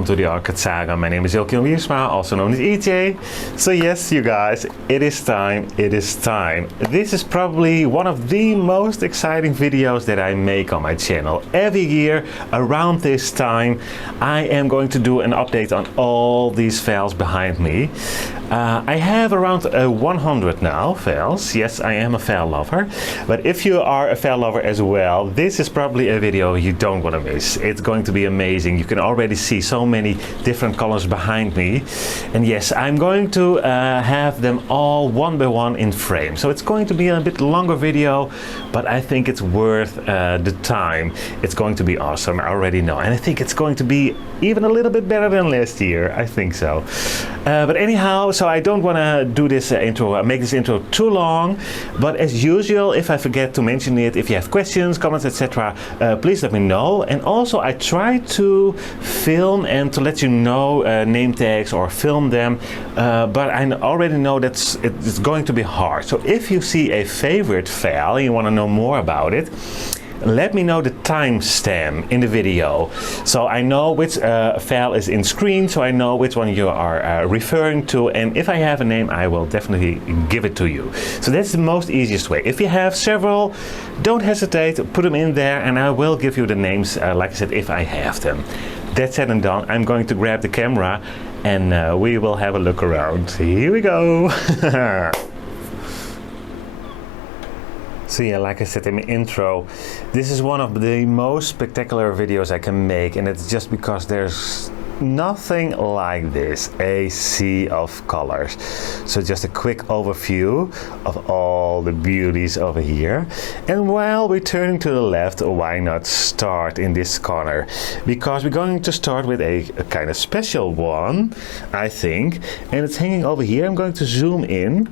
welcome to the Orchid Saga. My name is Ilkjan Wiersma, also known as EJ. So yes, you guys, it is time. This is probably one of the most exciting videos that I make on my channel. Every year, around this time, I am going to do an update on all these phals behind me. I have around 100 now, phals. Yes, I am a phal lover. But if you are a phal lover as well, this is probably a video you don't want to miss. It's going to be amazing. You can already see so many different colors behind me. And yes, I'm going to have them all one by one in frame. So it's going to be a bit longer video, but I think it's worth the time. It's going to be awesome, I already know. And I think it's going to be even a little bit better than last year. I think so. But anyhow, so I don't want to do this intro, make this intro too long. But as usual, if I forget to mention it, if you have questions, comments, etc., please let me know. And also, I try to film and to let you know name tags or film them. But I already know that it's going to be hard. So if you see a favorite phal and you want to know more about it, let me know the timestamp in the video, so I know which phal is in screen, so I know which one you are referring to, and if I have a name, I will definitely give it to you. So that's the most easiest way. If you have several, don't hesitate, put them in there, and I will give you the names, like I said, if I have them. That said and done, I'm going to grab the camera, and we will have a look around. Here we go. So yeah, like I said in my intro, this is one of the most spectacular videos I can make, and it's just because there's nothing like this, a sea of colors. So just a quick overview of all the beauties over here. And while we're turning to the left, why not start in this corner? Because we're going to start with a kind of special one, I think, and it's hanging over here. I'm going to zoom in.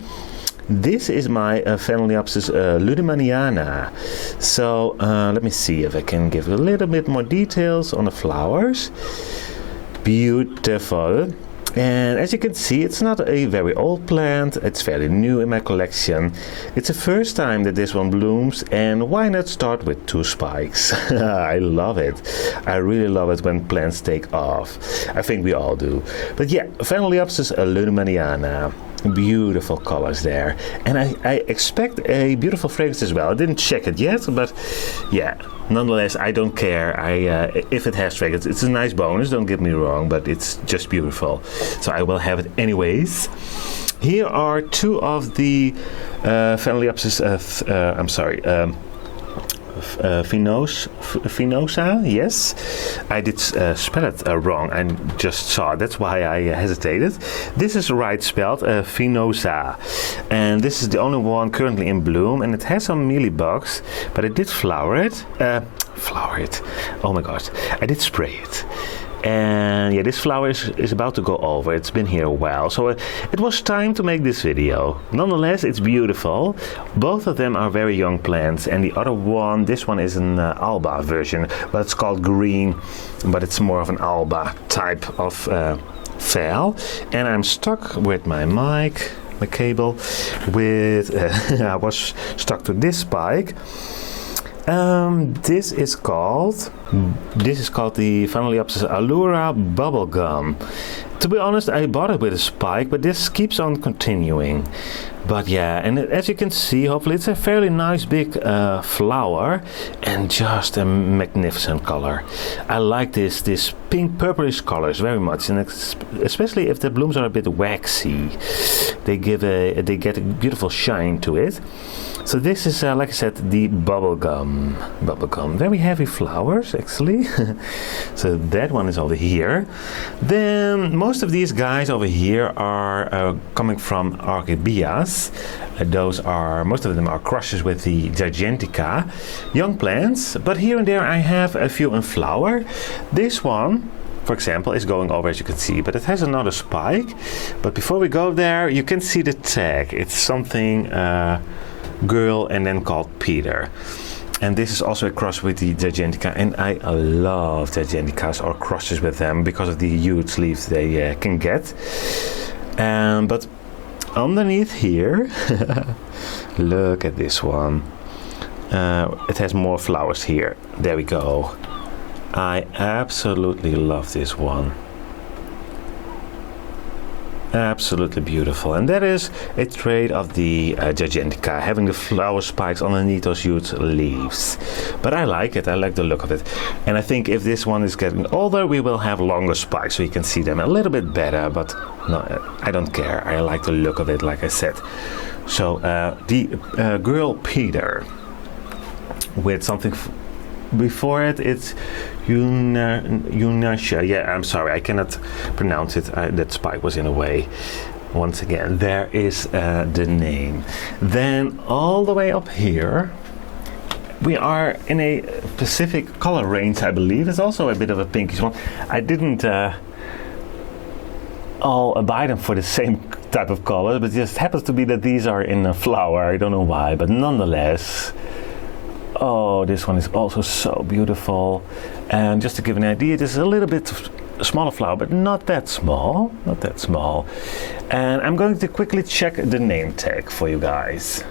This is my Phalaenopsis ludemaniana. So let me see if I can give a little bit more details on the flowers. Beautiful. And as you can see, it's not a very old plant. It's fairly new in my collection. It's the first time that this one blooms, and why not start with 2 spikes? I love it. I really love it when plants take off. I think we all do. But yeah, Phalaenopsis ludemaniana. Beautiful colors there, and I expect a beautiful fragrance as well. I didn't check it yet, but yeah, nonetheless, I don't care. If it has fragrance, it's a nice bonus, don't get me wrong, but it's just beautiful, so I will have it anyways. Here are 2 of the Phalaenopsis, Phinosa, yes. I did spell it wrong, I just saw it, that's why I hesitated. This is right spelled, Phinosa. And this is the only one currently in bloom, and it has some mealybugs, but I did flower it. Oh my gosh, I did spray it. And yeah, this flower is about to go over. It's been here a while, so it was time to make this video. Nonetheless, it's beautiful. Both of them are very young plants, and the other one, this one is an alba version, but it's called green, but it's more of an alba type of phal. And I'm stuck with my mic, my cable, with I was stuck to this spike. This is called the Phalaenopsis allura bubblegum. To be honest, I bought it with a spike, but this keeps on continuing. But yeah, and as you can see, hopefully it's a fairly nice big flower, and just a magnificent color. I like this pink purplish colors very much, and especially if the blooms are a bit waxy, they get a beautiful shine to it. So this is, like I said, the bubblegum. Very heavy flowers, actually. So that one is over here. Then most of these guys over here are coming from orchids. Most of them are crushes with the Gigantica. Young plants, but here and there I have a few in flower. This one, for example, is going over, as you can see, but it has another spike. But before we go there, you can see the tag. It's something girl and then called Peter. And this is also a cross with the Gigantica, and I love Giganticas or crosses with them because of the huge leaves they can get. But underneath here, look at this one. It has more flowers here. There we go. I absolutely love this one. Absolutely beautiful. And that is a trait of the Gigantica, having the flower spikes underneath those huge leaves. But I like it, I like the look of it. And I think if this one is getting older, we will have longer spikes so you can see them a little bit better, but no, I don't care. I like the look of it, like I said. So the Girl Peter with something before it, it's Unacia. Yeah, I'm sorry, I cannot pronounce it. That spike was in a way. Once again, there is the name. Then all the way up here, we are in a specific color range, I believe. It's also a bit of a pinkish one. I didn't all buy them for the same type of color, but it just happens to be that these are in a flower. I don't know why, but nonetheless. Oh, this one is also so beautiful. And just to give an idea, this is a little bit smaller flower, but not that small, not that small. And I'm going to quickly check the name tag for you guys.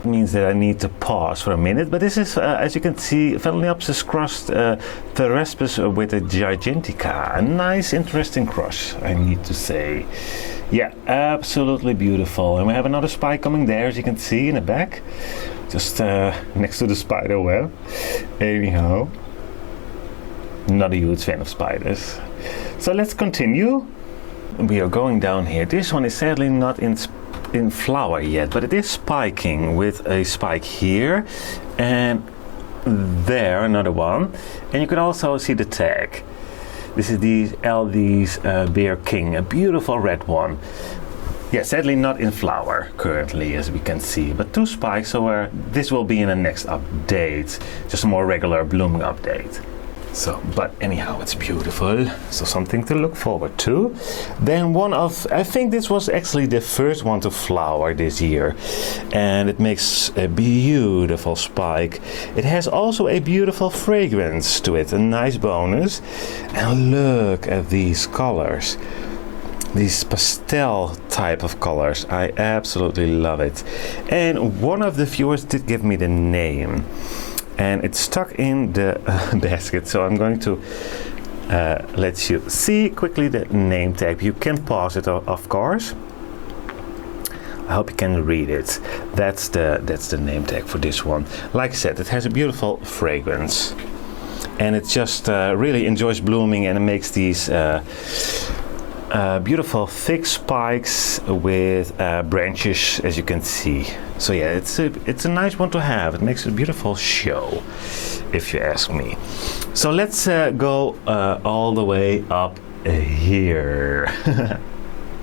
It means that I need to pause for a minute, but this is, as you can see, Phalaenopsis crossed Theorchidsaga with a Gigantica. A nice, interesting cross, I need to say. Yeah, absolutely beautiful. And we have another spike coming there, as you can see in the back. Just next to the spider web. Anyhow, not a huge fan of spiders. So let's continue. We are going down here. This one is sadly not in flower yet, but it is spiking with a spike here and there, another one. And you can also see the tag. This is the LD's Bear King, a beautiful red one. Yeah, sadly not in flower currently, as we can see, but 2 spikes, so this will be in the next update, just a more regular blooming update. So, but anyhow, it's beautiful, so something to look forward to. Then one of, I think this was actually the first one to flower this year, and it makes a beautiful spike. It has also a beautiful fragrance to it, a nice bonus. And look at these colors. These pastel type of colors, I absolutely love it. And one of the viewers did give me the name, and it's stuck in the basket, so I'm going to let you see quickly the name tag. You can pause it, of course. I hope you can read it. That's the name tag for this one. Like I said, it has a beautiful fragrance, and it just really enjoys blooming, and it makes these beautiful thick spikes with branches, as you can see. So yeah, it's a nice one to have. It makes a beautiful show, if you ask me. So let's go all the way up here.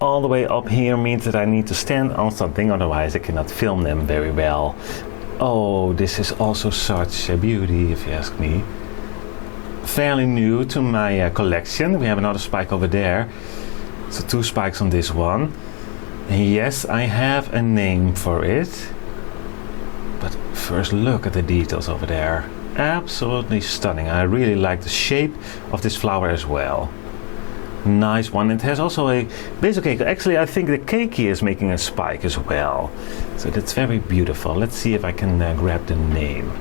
All the way up here means that I need to stand on something, otherwise I cannot film them very well. Oh, this is also such a beauty, if you ask me. Fairly new to my collection. We have another spike over there. So 2 spikes on this one. And yes, I have a name for it. But first look at the details over there. Absolutely stunning. I really like the shape of this flower as well. Nice one. It has also a basil cake. Actually, I think the keiki is making a spike as well. So that's very beautiful. Let's see if I can grab the name.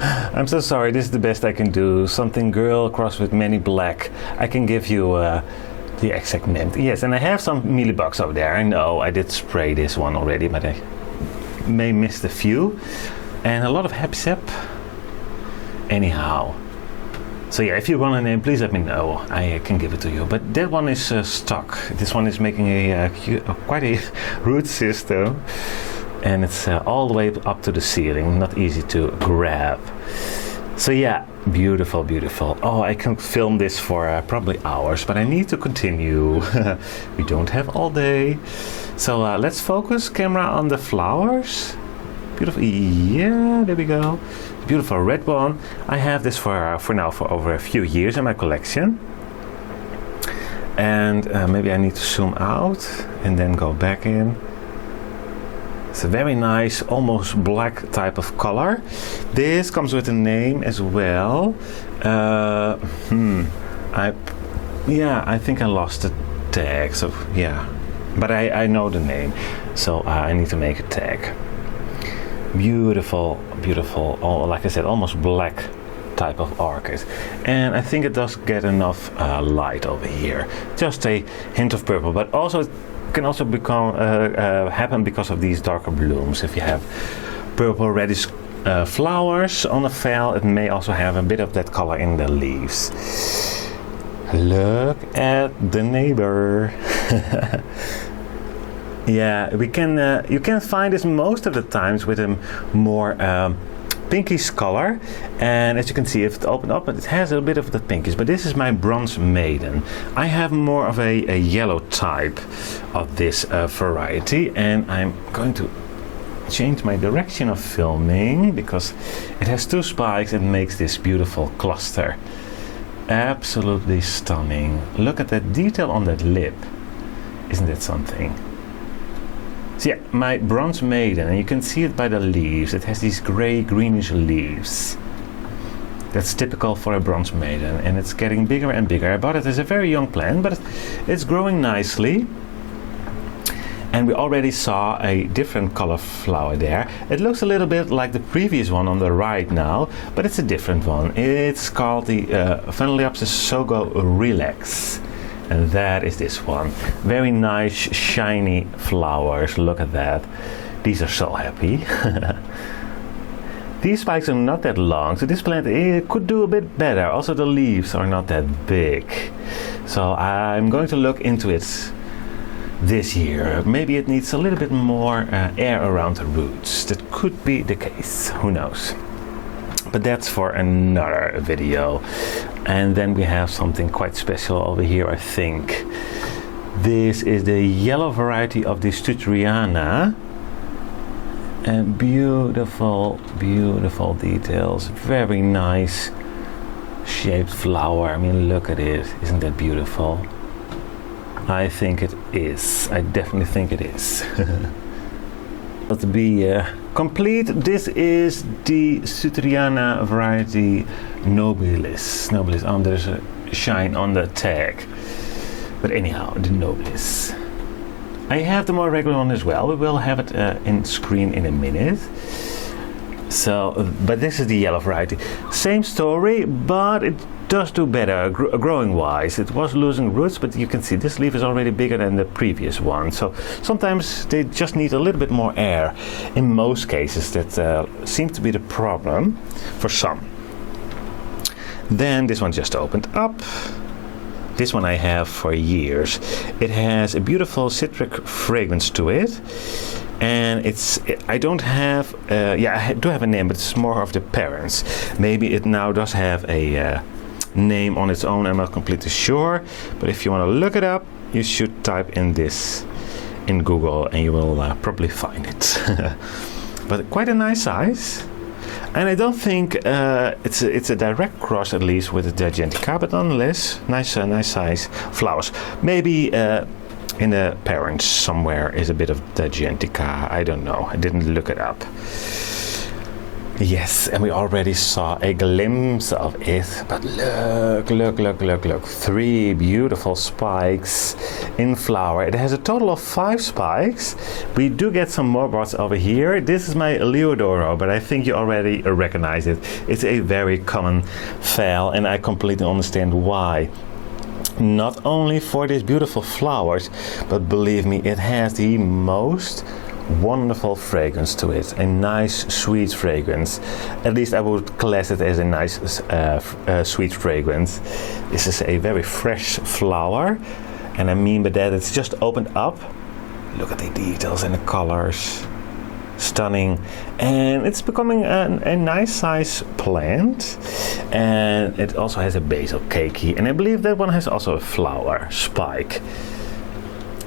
I'm so sorry, this is the best I can do. Something girl crossed with many black. I can give you the exact name. Yes, and I have some mealybugs over there. I know I did spray this one already, but I may miss a few. And a lot of happy sap. Anyhow. So yeah, if you want a name, please let me know. I can give it to you. But that one is stuck. This one is making quite a root system. And it's all the way up to the ceiling. Not easy to grab. So yeah, beautiful, beautiful. Oh, I can film this for probably hours, but I need to continue. We don't have all day. So let's focus camera on the flowers. Beautiful, yeah, there we go. Beautiful red one. I have this for now for over a few years in my collection. And maybe I need to zoom out and then go back in. It's a very nice, almost black type of color. This comes with a name as well. I think I lost the tag. So yeah, but I know the name, so I need to make a tag. Beautiful, beautiful. Oh, like I said, almost black type of orchid, and I think it does get enough light over here. Just a hint of purple, but also can also happen because of these darker blooms. If you have purple reddish flowers on the Phal, it may also have a bit of that color in the leaves. Look at the neighbor. Yeah, you can find this most of the times with a more pinkish color, and as you can see, if it opened up, it has a bit of the pinkish, but this is my Bronze Maiden. I have more of a yellow type of this variety, and I'm going to change my direction of filming because it has two spikes and makes this beautiful cluster. Absolutely stunning. Look at that detail on that lip. Isn't that something? So yeah, my Bronze Maiden, and you can see it by the leaves. It has these grey greenish leaves. That's typical for a Bronze Maiden, and it's getting bigger and bigger. I bought it as a very young plant, but it's growing nicely. And we already saw a different color flower there. It looks a little bit like the previous one on the right now, but it's a different one. It's called the Phalaenopsis SaGa Relax. And that is this one. Very nice, shiny flowers. Look at that. These are so happy. These spikes are not that long, so this plant could do a bit better. Also, the leaves are not that big. So I'm going to look into it this year. Maybe it needs a little bit more air around the roots. That could be the case. Who knows? But that's for another video. And then we have something quite special over here, I think. This is the yellow variety of the Stutteriana. And beautiful, beautiful details. Very nice shaped flower. I mean, look at it. Isn't that beautiful? I think it is. I definitely think it is. To be complete, this is the Stutteriana variety Nobilis. Nobilis, there's a shine on the tag. But anyhow, the Nobilis. I have the more regular one as well. We will have it in screen in a minute. So, but this is the yellow variety. Same story, but it does do better growing wise. It was losing roots, but you can see this leaf is already bigger than the previous one. So sometimes they just need a little bit more air. In most cases, that seems to be the problem for some. Then this one just opened up. This one I have for years. It has a beautiful citric fragrance to it. And I don't have, I do have a name, but it's more of the parents. Maybe it now does have a name on its own. I'm not completely sure, but if you want to look it up, you should type in this in Google and you will probably find it. But quite a nice size, and I don't think it's a direct cross, at least with the Diagentica, but nonetheless nice size flowers. Maybe in the parents somewhere is a bit of Diagentica. I don't know, I didn't look it up. Yes, and we already saw a glimpse of it, but look. 3 beautiful spikes in flower. It has a total of 5 spikes. We do get some more buds over here. This is my Leodoro, but I think you already recognize it. It's a very common Phal, and I completely understand why. Not only for these beautiful flowers, but believe me, it has the most wonderful fragrance to it. A nice sweet fragrance. At least I would class it as a nice sweet fragrance. This is a very fresh flower, and I mean by that it's just opened up. Look at the details and the colors. Stunning. And it's becoming a nice size plant, and it also has a basal cakey, and I believe that one has also a flower spike.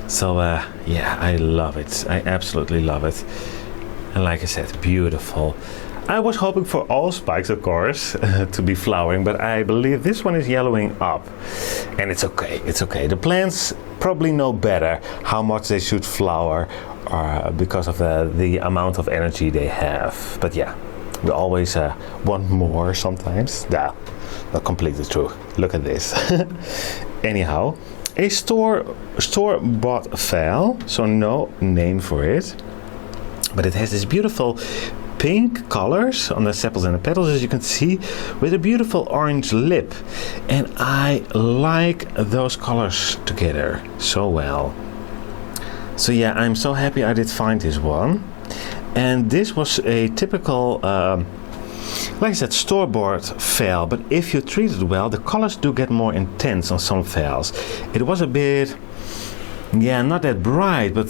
So yeah, I love it. I absolutely love it. And like I said, beautiful. I was hoping for all spikes, of course, to be flowering, but I believe this one is yellowing up. And it's okay, it's okay. The plants probably know better how much they should flower because of the amount of energy they have. But yeah, we always want more sometimes. Yeah, not completely true. Look at this. Anyhow, a store-bought Phal, so no name for it, but it has this beautiful pink colors on the sepals and the petals, as you can see, with a beautiful orange lip, and I like those colors together so well. So yeah, I'm so happy I did find this one. And this was a typical, like I said, store-bought phal, but if you treat it well, the colors do get more intense on some phals. It was a bit, yeah, not that bright, but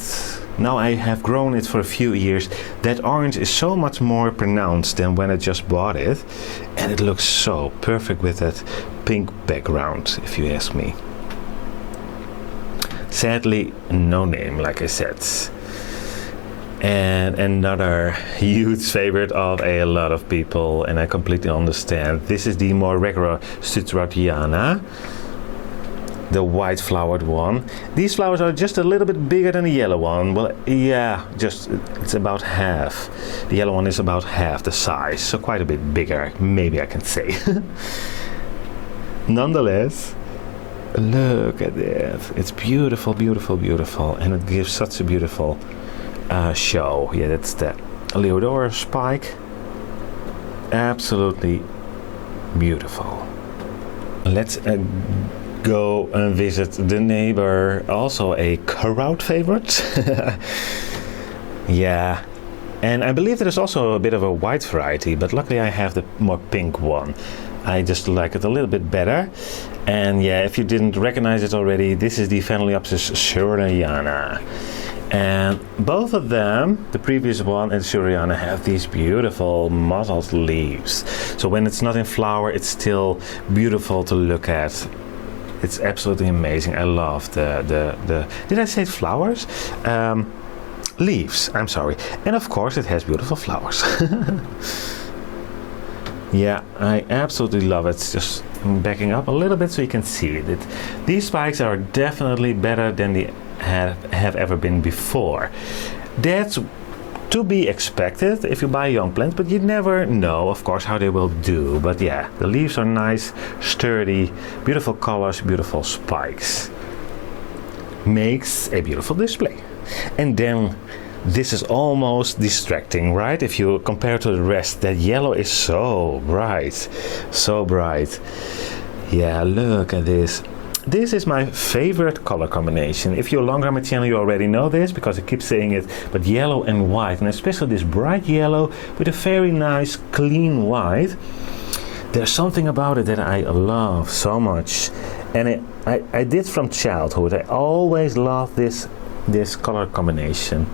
now I have grown it for a few years. That orange is so much more pronounced than when I just bought it, and it looks so perfect with that pink background, if you ask me. Sadly, no name, like I said. And another huge favorite of a lot of people, and I completely understand. This is the more regular Struthariana, the white flowered one. These flowers are just a little bit bigger than the yellow one. Well, yeah, just it's about half. The yellow one is about half the size, so quite a bit bigger, maybe I can say. Nonetheless, look at that. It's beautiful, beautiful, beautiful, and it gives such a beautiful show. Yeah, that's the Leodora spike. Absolutely beautiful. Let's go and visit the neighbor, also a crowd favorite. Yeah, and I believe there is also a bit of a white variety, but luckily I have the more pink one. I just like it a little bit better. And yeah, if you didn't recognize it already, this is the Phalaenopsis Suriana. And both of them, the previous one and Suriana, have these beautiful mottled leaves. So when it's not in flower, it's still beautiful to look at. It's absolutely amazing. I love the did I say flowers? Leaves, I'm sorry. And of course it has beautiful flowers. Yeah, I absolutely love it. Just backing up a little bit so you can see it. These spikes are definitely better than they have ever been before. That's to be expected if you buy young plants, but you never know, of course, how they will do. But yeah, the leaves are nice, sturdy, beautiful colors, beautiful spikes. Makes a beautiful display. And then this is almost distracting, right? If you compare to the rest, that yellow is so bright, so bright. Yeah, look at this. This is my favorite color combination. If you're longer on my channel, you already know this because I keep saying it, but yellow and white, and especially this bright yellow with a very nice clean white. There's something about it that I love so much, and I did from childhood. I always loved this color combination.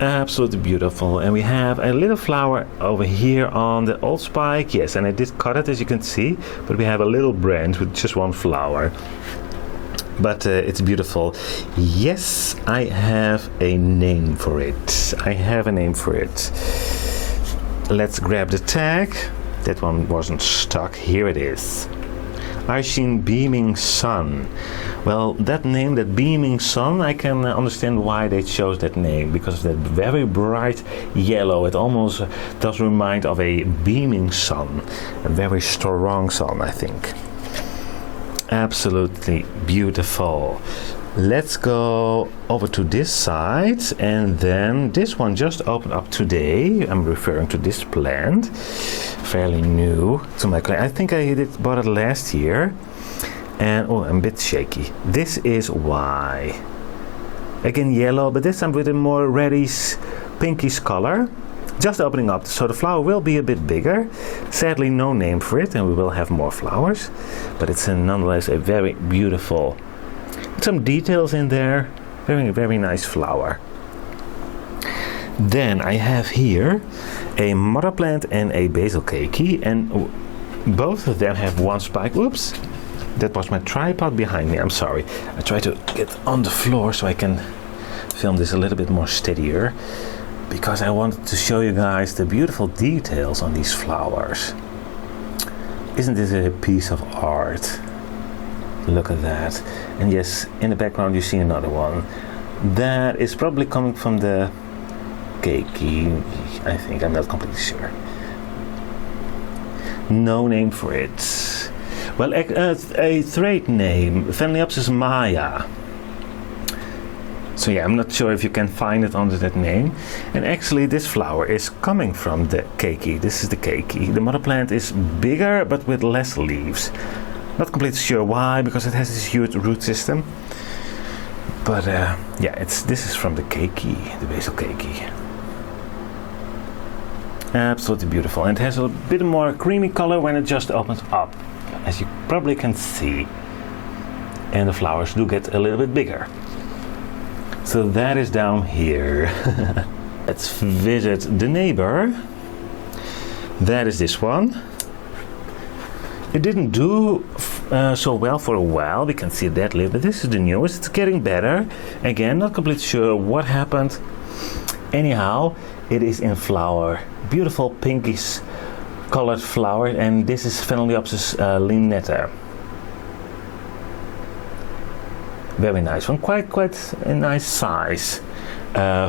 Absolutely beautiful. And we have a little flower over here on the old spike. Yes, and I did cut it, as you can see, but we have a little branch with just one flower. But it's beautiful. Yes, I have a name for it. I have a name for it. Let's grab the tag. That one wasn't stuck. Here it is. Aishin Beaming Sun. Well, that name, that Beaming Sun, I can understand why they chose that name, because of that very bright yellow. It almost does remind of a beaming sun, a very strong sun, I think. Absolutely beautiful. Let's go over to this side, and then this one just opened up today. I'm referring to this plant, fairly new to my collection. I think I bought it last year, and oh, I'm a bit shaky. This is why. Again yellow, but this time with a more reddish, pinkish color. Just opening up, so the flower will be a bit bigger. Sadly, no name for it, and we will have more flowers, but it's nonetheless a very beautiful. Some details in there. Very, very nice flower. Then I have here a mother plant and a basil keiki, and both of them have one spike. Oops, that was my tripod behind me. I'm sorry. I try to get on the floor so I can film this a little bit more steadier, because I wanted to show you guys the beautiful details on these flowers. Isn't this a piece of art? Look at that. And yes, in the background you see another one. That is probably coming from the keiki, I think. I'm not completely sure. No name for it. Well, a trade name, Phalaenopsis Maya. So yeah, I'm not sure if you can find it under that name. And actually this flower is coming from the keiki. This is the keiki. The mother plant is bigger but with less leaves. Not completely sure why, because it has this huge root system. But yeah, this is from the keiki, the basil keiki. Absolutely beautiful, and it has a bit more creamy color when it just opens up, as you probably can see. And the flowers do get a little bit bigger. So that is down here. Let's visit the neighbor. That is this one. It didn't do so well for a while, we can see that little bit. This is the newest, it's getting better. Again, not completely sure what happened. Anyhow, it is in flower. Beautiful pinkish colored flower, and this is Phalaenopsis linetta. Very nice one, quite a nice size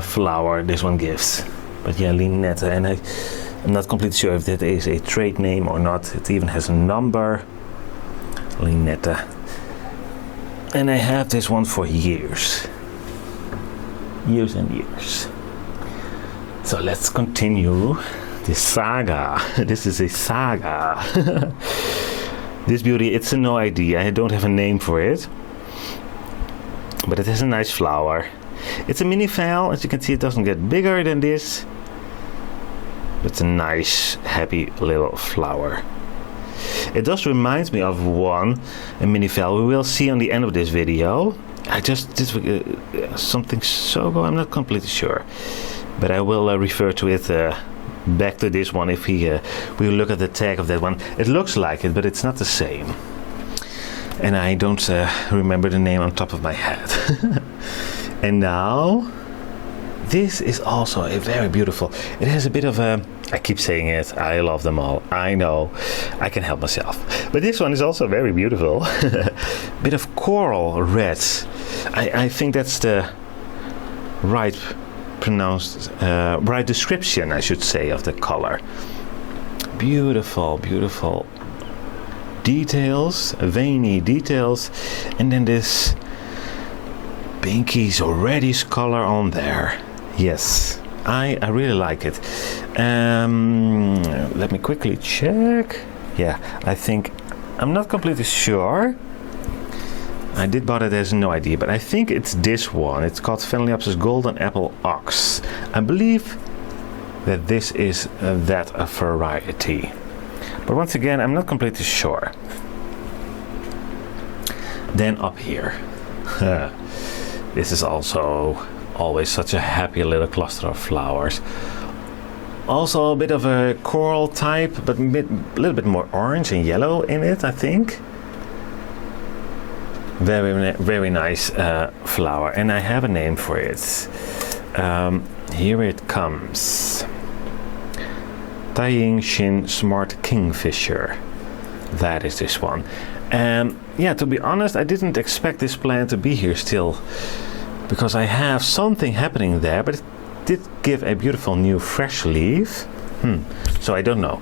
flower this one gives. But yeah, linetta, and I'm not completely sure if that is a trade name or not. It even has a number, linetta. And I have this one for years and years. So let's continue the SaGa. This is a SaGa. This beauty, it's a no idea. I don't have a name for it, but it has a nice flower. It's a mini Phal. As you can see, it doesn't get bigger than this. It's a nice, happy little flower. It does remind me of a mini Phal we will see on the end of this video. I just did something SaGa, I'm not completely sure. But I will refer to it back to this one if we look at the tag of that one. It looks like it, but it's not the same. And I don't remember the name on top of my head. And now, this is also a very beautiful. It has a bit of a, I keep saying it, I love them all. I know, I can help myself. But this one is also very beautiful. Bit of coral red. I think that's the right right description, I should say, of the color. Beautiful, beautiful details, veiny details, and then this pinkish or reddish color on there. Yes, I really like it. Let me quickly check. Yeah, I think, I'm not completely sure. I did bought it as no idea, but I think it's this one. It's called Phalaenopsis Golden Apple Ox. I believe that this is that variety. But once again, I'm not completely sure. Then up here. This is also always such a happy little cluster of flowers. Also a bit of a coral type, but a little bit more orange and yellow in it, I think. Very nice flower, and I have a name for it. Here it comes. Tying Shin Smart Kingfisher. That is this one. Yeah, to be honest, I didn't expect this plant to be here still, because I have something happening there, but it did give a beautiful new fresh leaf. So I don't know.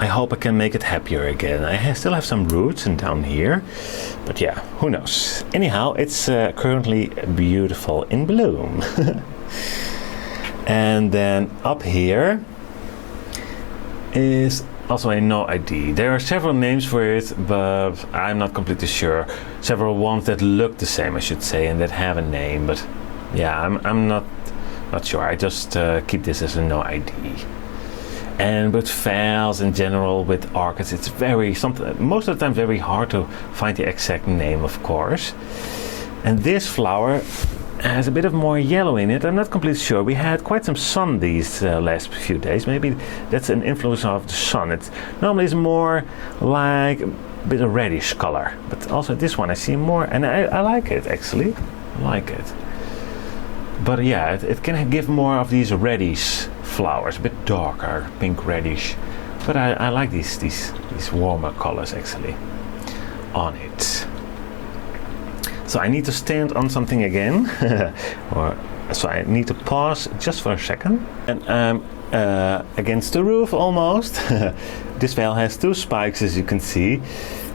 I hope I can make it happier again. I still have some roots and down here, but yeah, who knows. Anyhow, it's currently beautiful in bloom. And then up here is also a no ID. There are several names for it, but I'm not completely sure. Several ones that look the same, I should say, and that have a name, but yeah, I'm not sure. I just keep this as a no ID. And with Phals in general, with orchids, it's most of the time very hard to find the exact name, of course. And this flower has a bit of more yellow in it. I'm not completely sure. We had quite some sun these last few days. Maybe that's an influence of the sun. It normally is more like a bit of reddish color. But also this one I see more, and I like it actually. I like it. But yeah, it can give more of these reddish flowers, a bit darker, pink reddish. But I like these warmer colors actually on it. So I need to stand on something again, so I need to pause just for a second. And I'm against the roof almost. This Phal has two spikes, as you can see,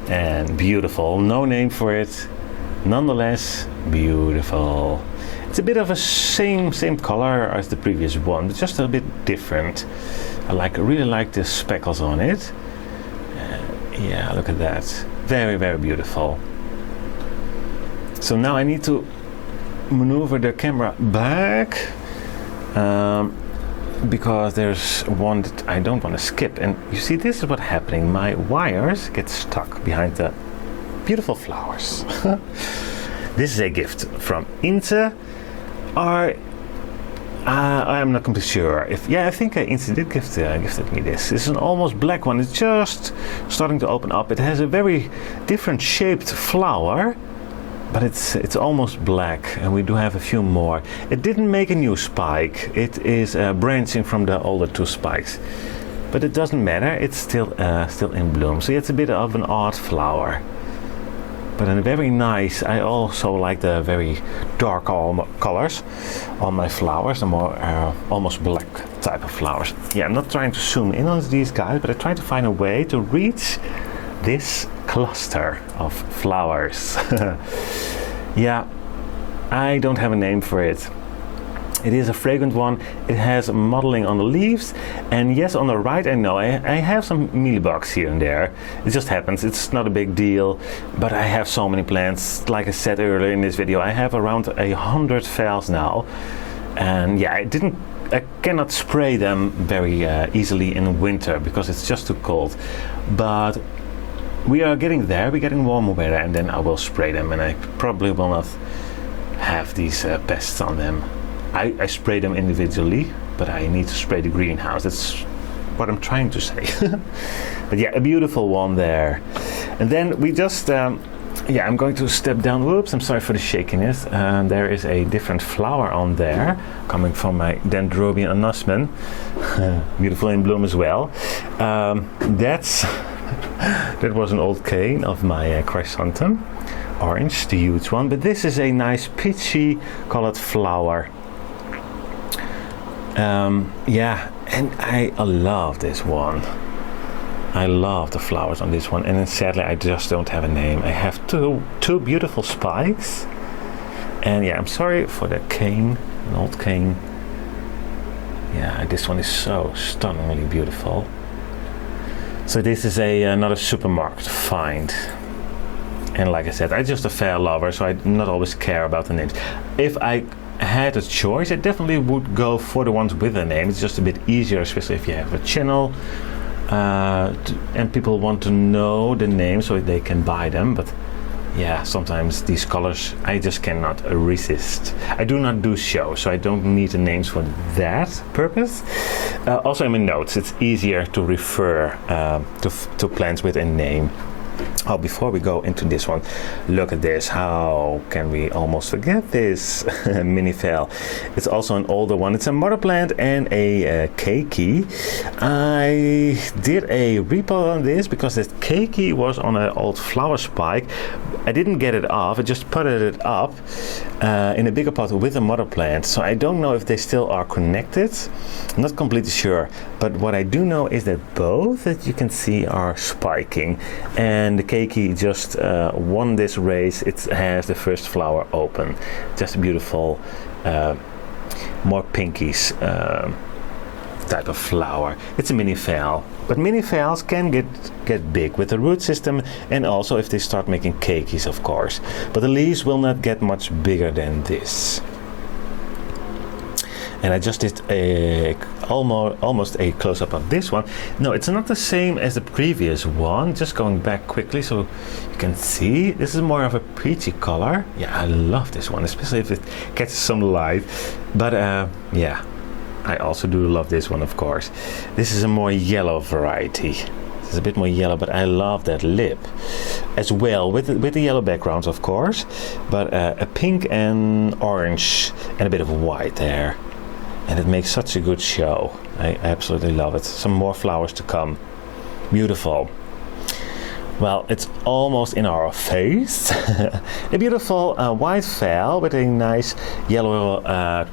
and beautiful. No name for it, nonetheless beautiful. It's a bit of a same color as the previous one, but just a bit different. I really like the speckles on it. Yeah, look at that. Very beautiful. So now I need to maneuver the camera back because there's one that I don't want to skip. And you see, this is what's happening. My wires get stuck behind the beautiful flowers. This is a gift from Inte. I'm not completely sure. I think Inte did gifted me this. This is an almost black one. It's just starting to open up. It has a very different shaped flower, but it's almost black, and we do have a few more. It didn't make a new spike. It is branching from the older two spikes, but it doesn't matter. It's still in bloom. So it's a bit of an odd flower, but a very nice. I also like the very dark colors on my flowers, the more almost black type of flowers. Yeah, I'm not trying to zoom in on these guys, but I try to find a way to reach this cluster of flowers. Yeah, I don't have a name for it. It is a fragrant one. It has modeling on the leaves, and yes, on the right I know I have some mealybugs here and there. It just happens. It's not a big deal, but I have so many plants. Like I said earlier in this video, I have around 100 phals now, and yeah, I cannot spray them very easily in winter because it's just too cold. But we are getting there. We're getting warmer weather, and then I will spray them, and I probably will not have these pests on them. I spray them individually, but I need to spray the greenhouse. That's what I'm trying to say. But yeah, a beautiful one there. And then we just, I'm going to step down. Whoops, I'm sorry for the shakiness. There is a different flower on there, coming from my Dendrobium anosmum. Beautiful in bloom as well. That was an old cane of my chrysanthemum. Orange, the huge one. But this is a nice peachy colored flower. And I love this one. I love the flowers on this one, and then sadly I just don't have a name. I have two beautiful spikes, and yeah, I'm sorry for the cane, an old cane. Yeah, this one is so stunningly beautiful. So this is another supermarket find. And like I said, I'm just a phal lover, so I not always care about the names. If I had a choice, I definitely would go for the ones with a name. It's just a bit easier, especially if you have a channel and people want to know the name so they can buy them. But yeah, sometimes these colors I just cannot resist. I do not do shows, so I don't need the names for that purpose. Also in my notes, it's easier to refer to plants with a name. Oh, before we go into this one, look at this. How can we almost forget this mini phal? It's also an older one. It's a mother plant and a keiki. I did a repot on this because this keiki was on an old flower spike. I didn't get it off. I just put it up in a bigger pot with a mother plant. So I don't know if they still are connected. I'm not completely sure. But what I do know is that both that you can see are spiking. And the keiki just won this race. It has the first flower open. Just a beautiful, more pinkish type of flower. It's a mini phal, but mini phals can get big with the root system, and also if they start making keikis, of course. But the leaves will not get much bigger than this. And I just did almost a close-up of this one. No, it's not the same as the previous one. Just going back quickly so you can see. This is more of a peachy color. Yeah, I love this one, especially if it catches some light. But yeah, I also do love this one, of course. This is a more yellow variety. It's a bit more yellow, but I love that lip as well, with the yellow backgrounds, of course. But a pink and orange and a bit of white there. And it makes such a good show. I absolutely love it. Some more flowers to come. Beautiful. Well, it's almost in our face. A beautiful white phal with a nice yellow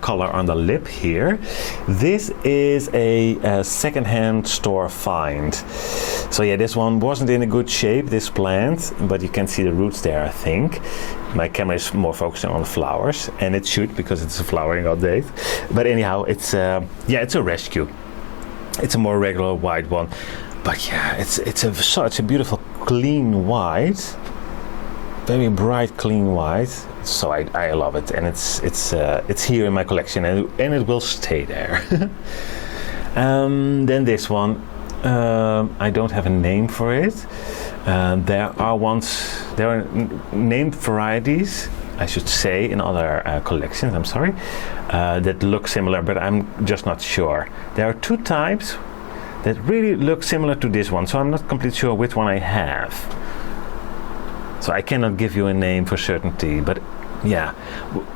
color on the lip here. This is a second-hand store find. So yeah, this one wasn't in a good shape, this plant, but you can see the roots there, I think. My camera is more focusing on the flowers, and it should because it's a flowering update. But anyhow, it's it's a rescue. It's a more regular white one. But yeah, it's such a beautiful clean white, very bright, clean white. So I love it, and it's here in my collection, and it will stay there. Then this one, I don't have a name for it. There are named varieties, I should say, in other collections. I'm sorry, that look similar, but I'm just not sure. There are two types that really look similar to this one, so I'm not completely sure which one I have. So I cannot give you a name for certainty, but yeah,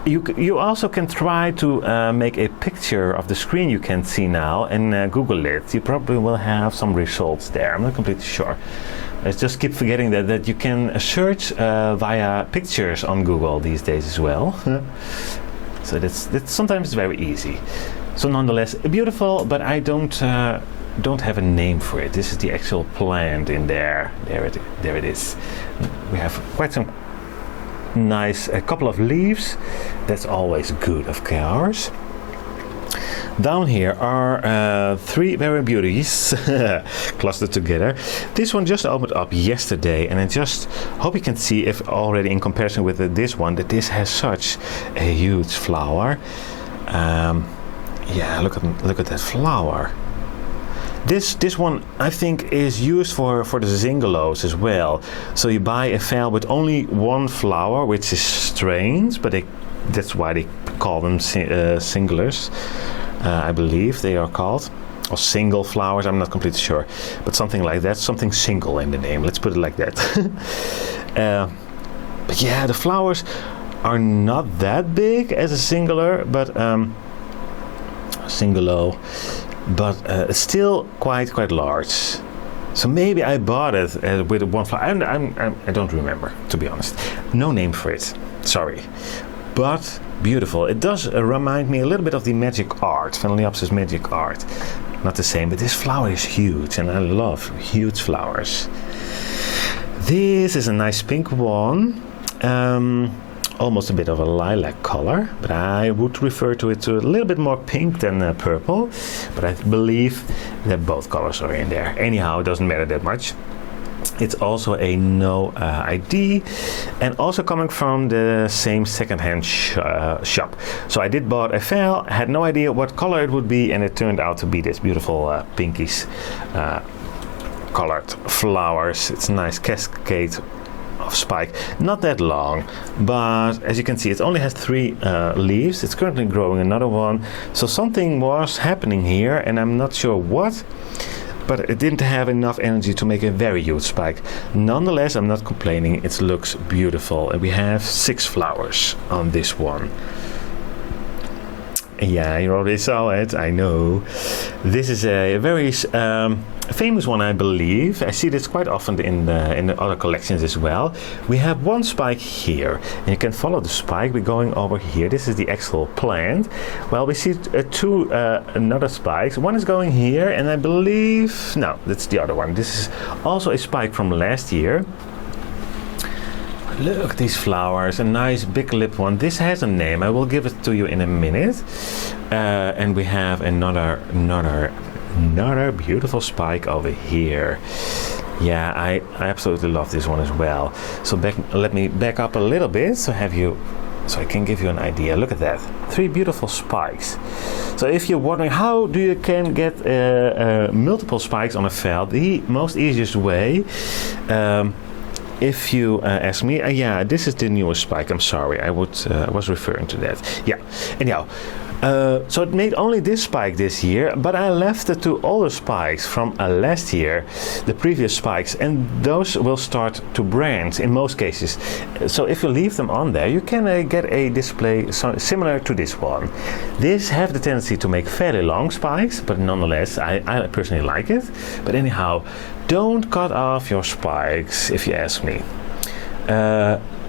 you also can try to make a picture of the screen you can see now and Google it. You probably will have some results there. I'm not completely sure. I just keep forgetting that you can search via pictures on Google these days as well. So that's sometimes very easy. So nonetheless, beautiful, but I don't have a name for it. This is the actual plant in there. There it is. We have quite some nice, a couple of leaves. That's always good, of course. Down here are three very beauties clustered together. This one just opened up yesterday, and I just hope you can see, if already in comparison with this one, that this has such a huge flower. Yeah, look at that flower. This one I think is used for the zingalos as well. So you buy a phal with only one flower, which is strange, but that's why they call them singulars. I believe they are called, or single flowers. I'm not completely sure, but something like that. Something single in the name. Let's put it like that. But yeah, the flowers are not that big as a singular, but singalo. But still quite large. So maybe I bought it with one flower. I don't remember, to be honest. No name for it. Sorry. But beautiful. It does remind me a little bit of the magic art, Phalaenopsis magic art. Not the same, but this flower is huge, and I love huge flowers. This is a nice pink one. Almost a bit of a lilac color, but I would refer to it to a little bit more pink than purple, but I believe that both colors are in there. Anyhow, it doesn't matter that much. It's also a no ID, and also coming from the same second-hand shop. So I did bought a phal, had no idea what color it would be, and it turned out to be this beautiful pinkish colored flowers. It's a nice cascade of spike, not that long, but as you can see, it only has 3 leaves. It's currently growing another one, so something was happening here, and I'm not sure what, but it didn't have enough energy to make a very huge spike. Nonetheless, I'm not complaining. It looks beautiful, and we have 6 flowers on this one. Yeah, you already saw it, I know. This is a very famous one, I believe. I see this quite often in the other collections as well. We have one spike here, and you can follow the spike. We're going over here. This is the actual plant. Well, we see another spikes. One is going here, and I believe, no, that's the other one. This is also a spike from last year. Look at these flowers, a nice big lip one. This has a name. I will give it to you in a minute. And we have another beautiful spike over here. Yeah, I absolutely love this one as well. So let me back up a little bit so I can give you an idea. Look at that, 3 beautiful spikes. So if you're wondering how you can get multiple spikes on a phal, the most easiest way, if you ask me, yeah, this is the newest spike. I'm sorry, I was referring to that. Yeah, anyhow. So it made only this spike this year, but I left the 2 older spikes from last year, the previous spikes, and those will start to branch in most cases. So if you leave them on there, you can get a display similar to this one. These have the tendency to make fairly long spikes, but nonetheless, I personally like it. But anyhow, don't cut off your spikes, if you ask me.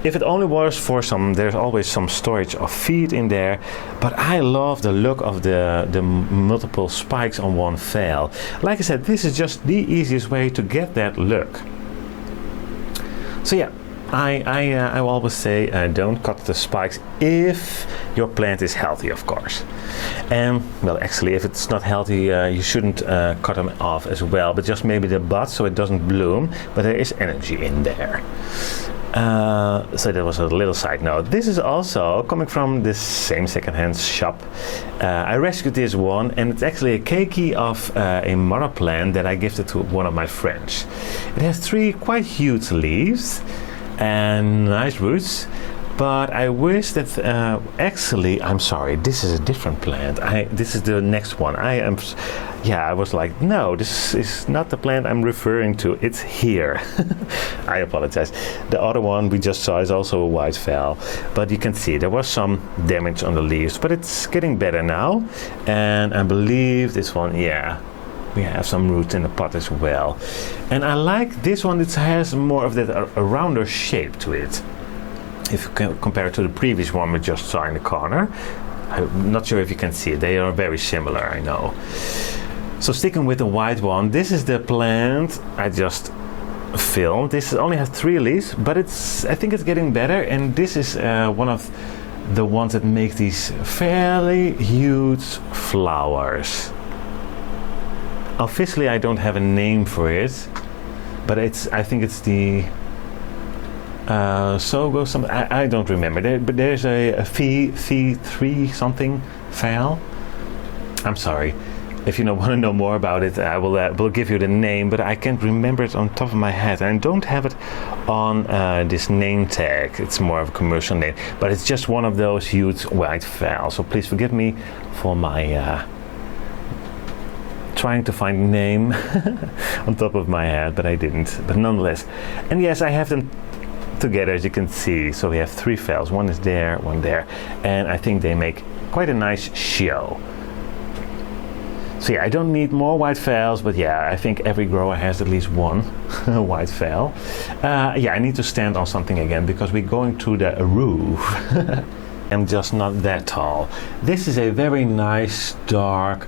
If it only was for there's always some storage of feed in there, but I love the look of the multiple spikes on one phal. Like I said, this is just the easiest way to get that look. So yeah, I always say don't cut the spikes if your plant is healthy, of course. And well, actually, if it's not healthy, you shouldn't cut them off as well, but just maybe the buds so it doesn't bloom, but there is energy in there. So that was a little side note. This is also coming from this same secondhand shop. I rescued this one, and it's actually a keiki of a mother plant that I gifted to one of my friends. It has 3 quite huge leaves and nice roots, but I wish that actually, I'm sorry, this is a different plant. This is the next one. I was like, no, this is not the plant I'm referring to. It's here. I apologize. The other one we just saw is also a white Phal, but you can see there was some damage on the leaves, but it's getting better now. And I believe this one, yeah, we have some roots in the pot as well. And I like this one. It has more of that a rounder shape to it. If you can compare it to the previous one we just saw in the corner. I'm not sure if you can see it. They are very similar, I know. So sticking with the white one, this is the plant I just filmed. This only has 3 leaves, but I think it's getting better. And this is one of the ones that make these fairly huge flowers. Officially, I don't have a name for it, but I think it's the SaGa, something. I don't remember. But there's a V3 something Phal. I'm sorry. If you want to know more about it, I will give you the name, but I can't remember it on top of my head. And I don't have it on this name tag. It's more of a commercial name, but it's just one of those huge white Phal. So please forgive me for my trying to find a name on top of my head, but I didn't. But nonetheless, and yes, I have them together, as you can see. So we have 3 Phals. One is there, one there, and I think they make quite a nice show. So yeah, I don't need more white Phals, but yeah, I think every grower has at least one white Phal. Yeah, I need to stand on something again because we're going to the roof. I'm just not that tall. This is a very nice dark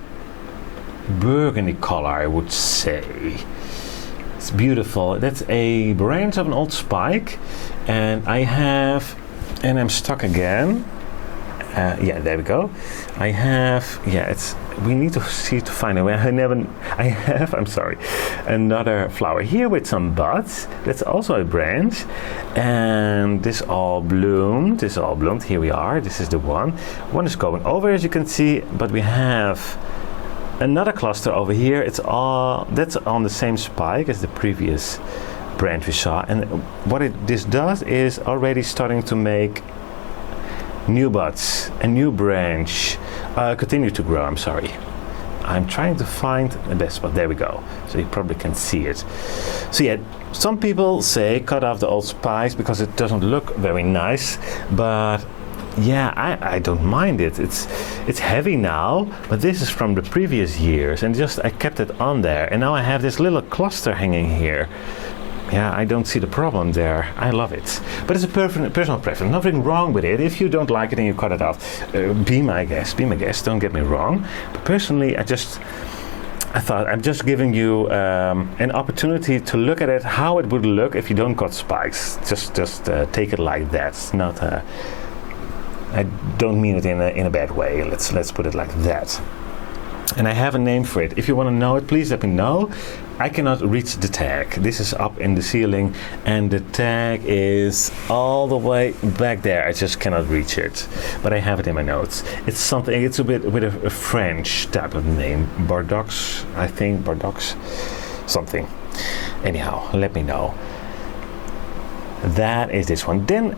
burgundy color, I would say. It's beautiful. That's a branch of an old spike, and I'm stuck again. Yeah, there we go. We need to see to find a way. I'm sorry, another flower here with some buds. That's also a branch, and this all bloomed. Here we are. This is the one. One is going over, as you can see, but we have another cluster over here. That's on the same spike as the previous branch we saw, and what this does is already starting to make new buds, a new branch, continue to grow. I'm sorry. I'm trying to find the best spot. There we go. So you probably can see it. So yeah, some people say cut off the old spikes because it doesn't look very nice, but yeah, I don't mind it. It's heavy now, but this is from the previous years, and I kept it on there, and now I have this little cluster hanging here. Yeah, I don't see the problem there. I love it. But it's a personal preference. Nothing wrong with it. If you don't like it and you cut it off, be my guest. Don't get me wrong. But personally, I thought I'm just giving you an opportunity to look at it, how it would look if you don't cut spikes. Just take it like that. It's not. I don't mean it in a bad way. Let's put it like that. And I have a name for it. If you want to know it, please let me know. I cannot reach the tag. This is up in the ceiling, and the tag is all the way back there. I just cannot reach it, but I have it in my notes. It's something. It's a bit with a French type of name, Bordeaux, I think, Bordeaux, something. Anyhow, let me know. That is this one. Then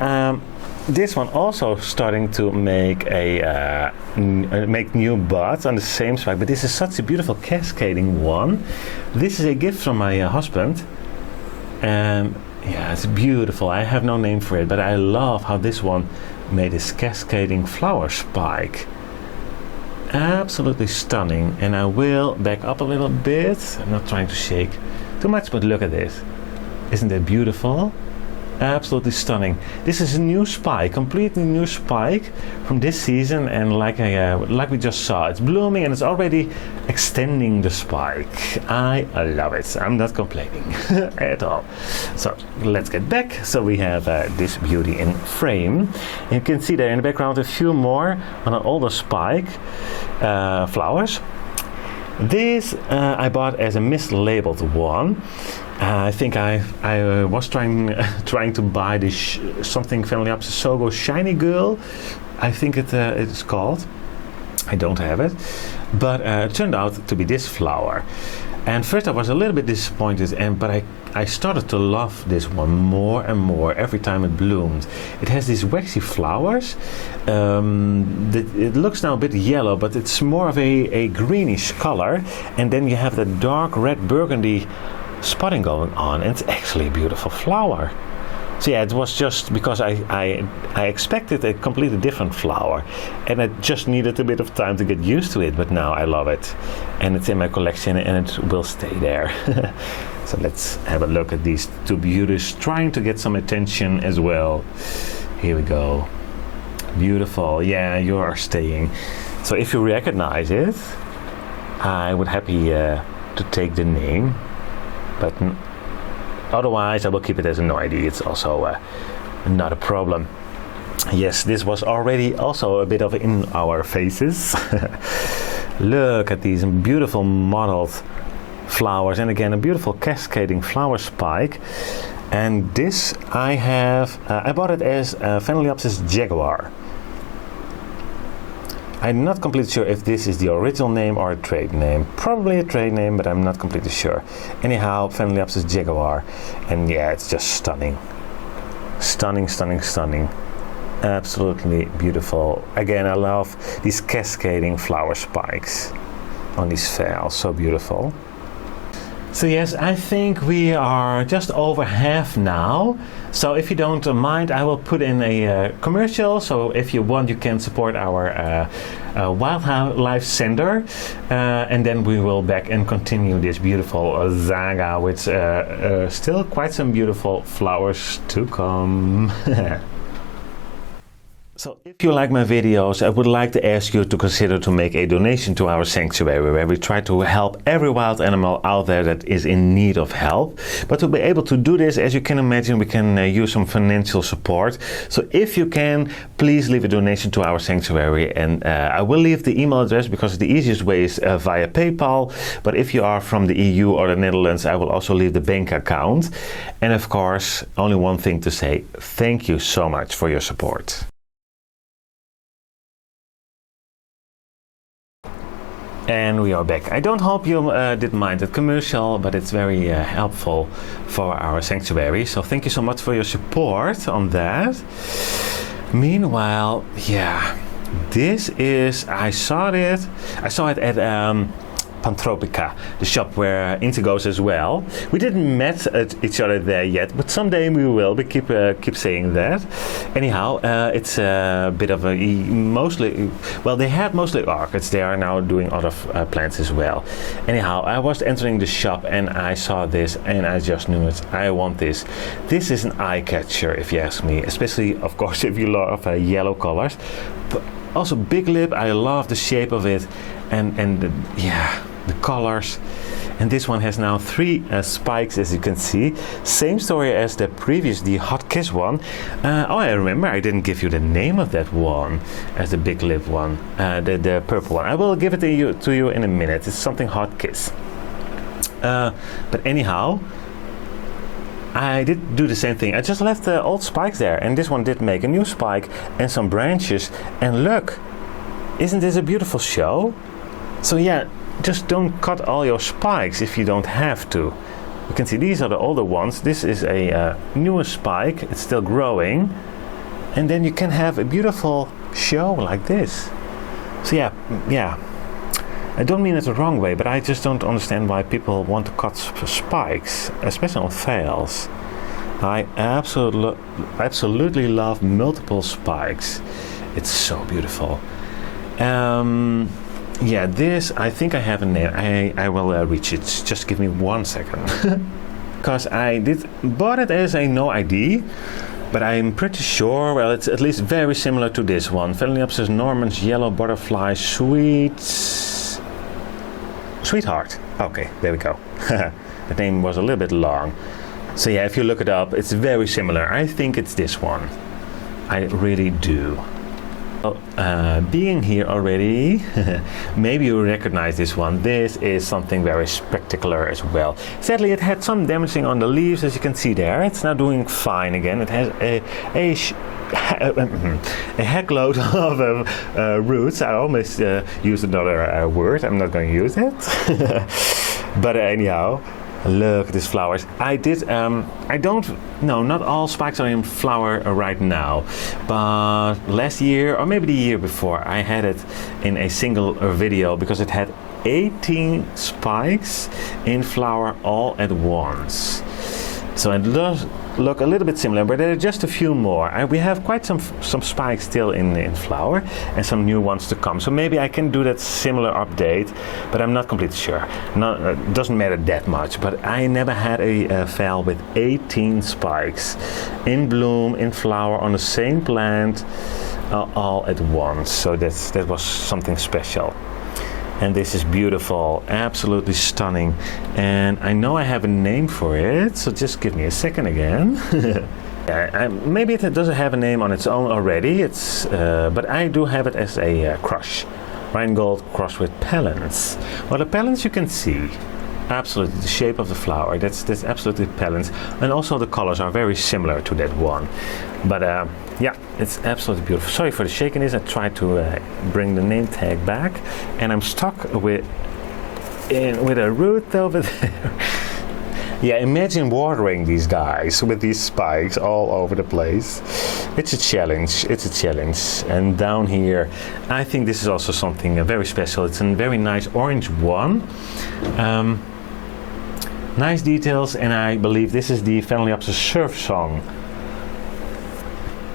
this one also starting to make make new buds on the same spike, but this is such a beautiful cascading one. This is a gift from my husband, and yeah, it's beautiful. I have no name for it, but I love how this one made this cascading flower spike. Absolutely stunning. And I will back up a little bit. I'm not trying to shake too much, but look at this. Isn't that beautiful? Absolutely stunning. This is a new spike, completely new spike from this season, and like we just saw, it's blooming and it's already extending the spike. I love it. I'm not complaining at all. So let's get back. So we have this beauty in frame. And you can see there in the background a few more on an older spike flowers. This I bought as a mislabeled one. I think I was trying to buy this something Phalaenopsis SaGa Shiny Girl. I think it's called. I don't have it, but it turned out to be this flower. And first I was a little bit disappointed, but I started to love this one more and more every time it bloomed. It has these waxy flowers. It looks now a bit yellow, but it's more of a greenish color. And then you have the dark red burgundy spotting going on, and it's actually a beautiful flower. So yeah, it was just because I expected a completely different flower, and I just needed a bit of time to get used to it, but now I love it. And it's in my collection and it will stay there. So let's have a look at these two beauties, trying to get some attention as well. Here we go. Beautiful. Yeah, you are staying. So if you recognize it, I would happy to take the name, but otherwise I will keep it as a no ID. It's also not a problem. Yes, this was already also a bit of in our faces. Look at these beautiful mottled flowers, and again a beautiful cascading flower spike. And this I have, I bought it as Phalaenopsis Jaguar. I'm not completely sure if this is the original name or a trade name. Probably a trade name, but I'm not completely sure. Anyhow, Phalaenopsis Jaguar. And yeah, it's just stunning. Stunning, stunning, stunning. Absolutely beautiful. Again, I love these cascading flower spikes on these phals. So beautiful. So yes, I think we are just over half now. So if you don't mind, I will put in a commercial. So if you want, you can support our wildlife center, and then we will back and continue this beautiful SaGa with still quite some beautiful flowers to come. So if you like my videos, I would like to ask you to consider to make a donation to our sanctuary, where we try to help every wild animal out there that is in need of help. But to be able to do this, as you can imagine, we can use some financial support. So if you can, please leave a donation to our sanctuary, and I will leave the email address because the easiest way is via PayPal. But if you are from the EU or the Netherlands, I will also leave the bank account. And of course, only one thing to say: thank you so much for your support. And we are back. I don't hope you didn't mind that commercial, but it's very helpful for our sanctuary. So thank you so much for your support on that. Meanwhile, yeah, this is, I saw it at Pantropica, the shop where Inti goes as well. We didn't met each other there yet, but someday we will. We keep saying that. Anyhow, it's a bit of a mostly, well, they had mostly orchids. They are now doing other plants as well. Anyhow, I was entering the shop and I saw this and I just knew it. I want this. This is an eye catcher, if you ask me. Especially, of course, if you love yellow colors. But also big lip. I love the shape of it, and yeah, the colors. And this one has now 3 spikes, as you can see. Same story as the previous, the Hot Kiss one. Oh, I remember I didn't give you the name of that one as the big lip one, the purple one. I will give it to you in a minute. It's something Hot Kiss. But anyhow, I did do the same thing. I just left the old spikes there, and this one did make a new spike and some branches. And look, isn't this a beautiful show? So yeah, just don't cut all your spikes if you don't have to. You can see these are the older ones. This is a newer spike. It's still growing. And then you can have a beautiful show like this. So yeah. I don't mean it the wrong way, but I just don't understand why people want to cut spikes, especially on phals. I absolutely love multiple spikes. It's so beautiful. Yeah, this, I think I have a name. I will reach it. Just give me 1 second. Because I bought it as a no ID, but I'm pretty sure, well, it's at least very similar to this one. Phalaenopsis Norman's Yellow Butterfly Sweetheart. Okay, there we go. The name was a little bit long. So yeah, if you look it up, it's very similar. I think it's this one. I really do. Being here already, maybe you recognize this one. This is something very spectacular as well. Sadly, it had some damaging on the leaves, as you can see there. It's now doing fine again. It has a heckload of roots. I almost used another word. I'm not going to use it. But anyhow, look at these flowers. Not all spikes are in flower right now, but last year or maybe the year before I had it in a single video because it had 18 spikes in flower all at once. So it does look a little bit similar, but there are just a few more. We have quite some spikes still in flower and some new ones to come. So maybe I can do that similar update, but I'm not completely sure. Doesn't matter that much, but I never had a Phal with 18 spikes in bloom, in flower, on the same plant, all at once. So that was something special. And this is beautiful, absolutely stunning. And I know I have a name for it, so just give me a second again. Maybe it doesn't have a name on its own already, but I do have it as a crush. Rheingold crossed with Palens. Well, the Palens you can see. Absolutely, the shape of the flower, that's absolutely Palens. And also the colors are very similar to that one. But yeah, it's absolutely beautiful. Sorry for the shakiness. I tried to bring the name tag back, and I'm stuck with a root over there. Yeah, imagine watering these guys with these spikes all over the place. It's a challenge. It's a challenge. And down here, I think this is also something very special. It's a very nice orange one. Nice details, and I believe this is the Phalaenopsis surf song.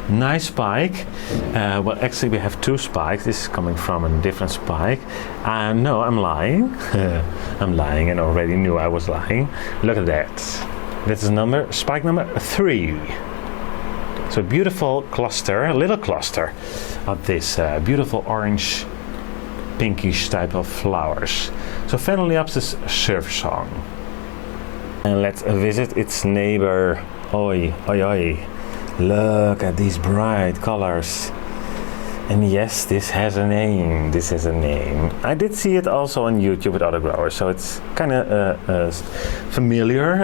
Nice spike. Well, actually we have two spikes. This is coming from a different spike. No, I'm lying. I'm lying and already knew I was lying. Look at that. This is spike number 3. So beautiful cluster, a little cluster of this beautiful orange pinkish type of flowers. So Phalaenopsis surf song. And let's visit its neighbor. Oi, oi, oi. Look at these bright colors. And yes, this has a name. This has a name. I did see it also on YouTube with other growers, so it's kind of familiar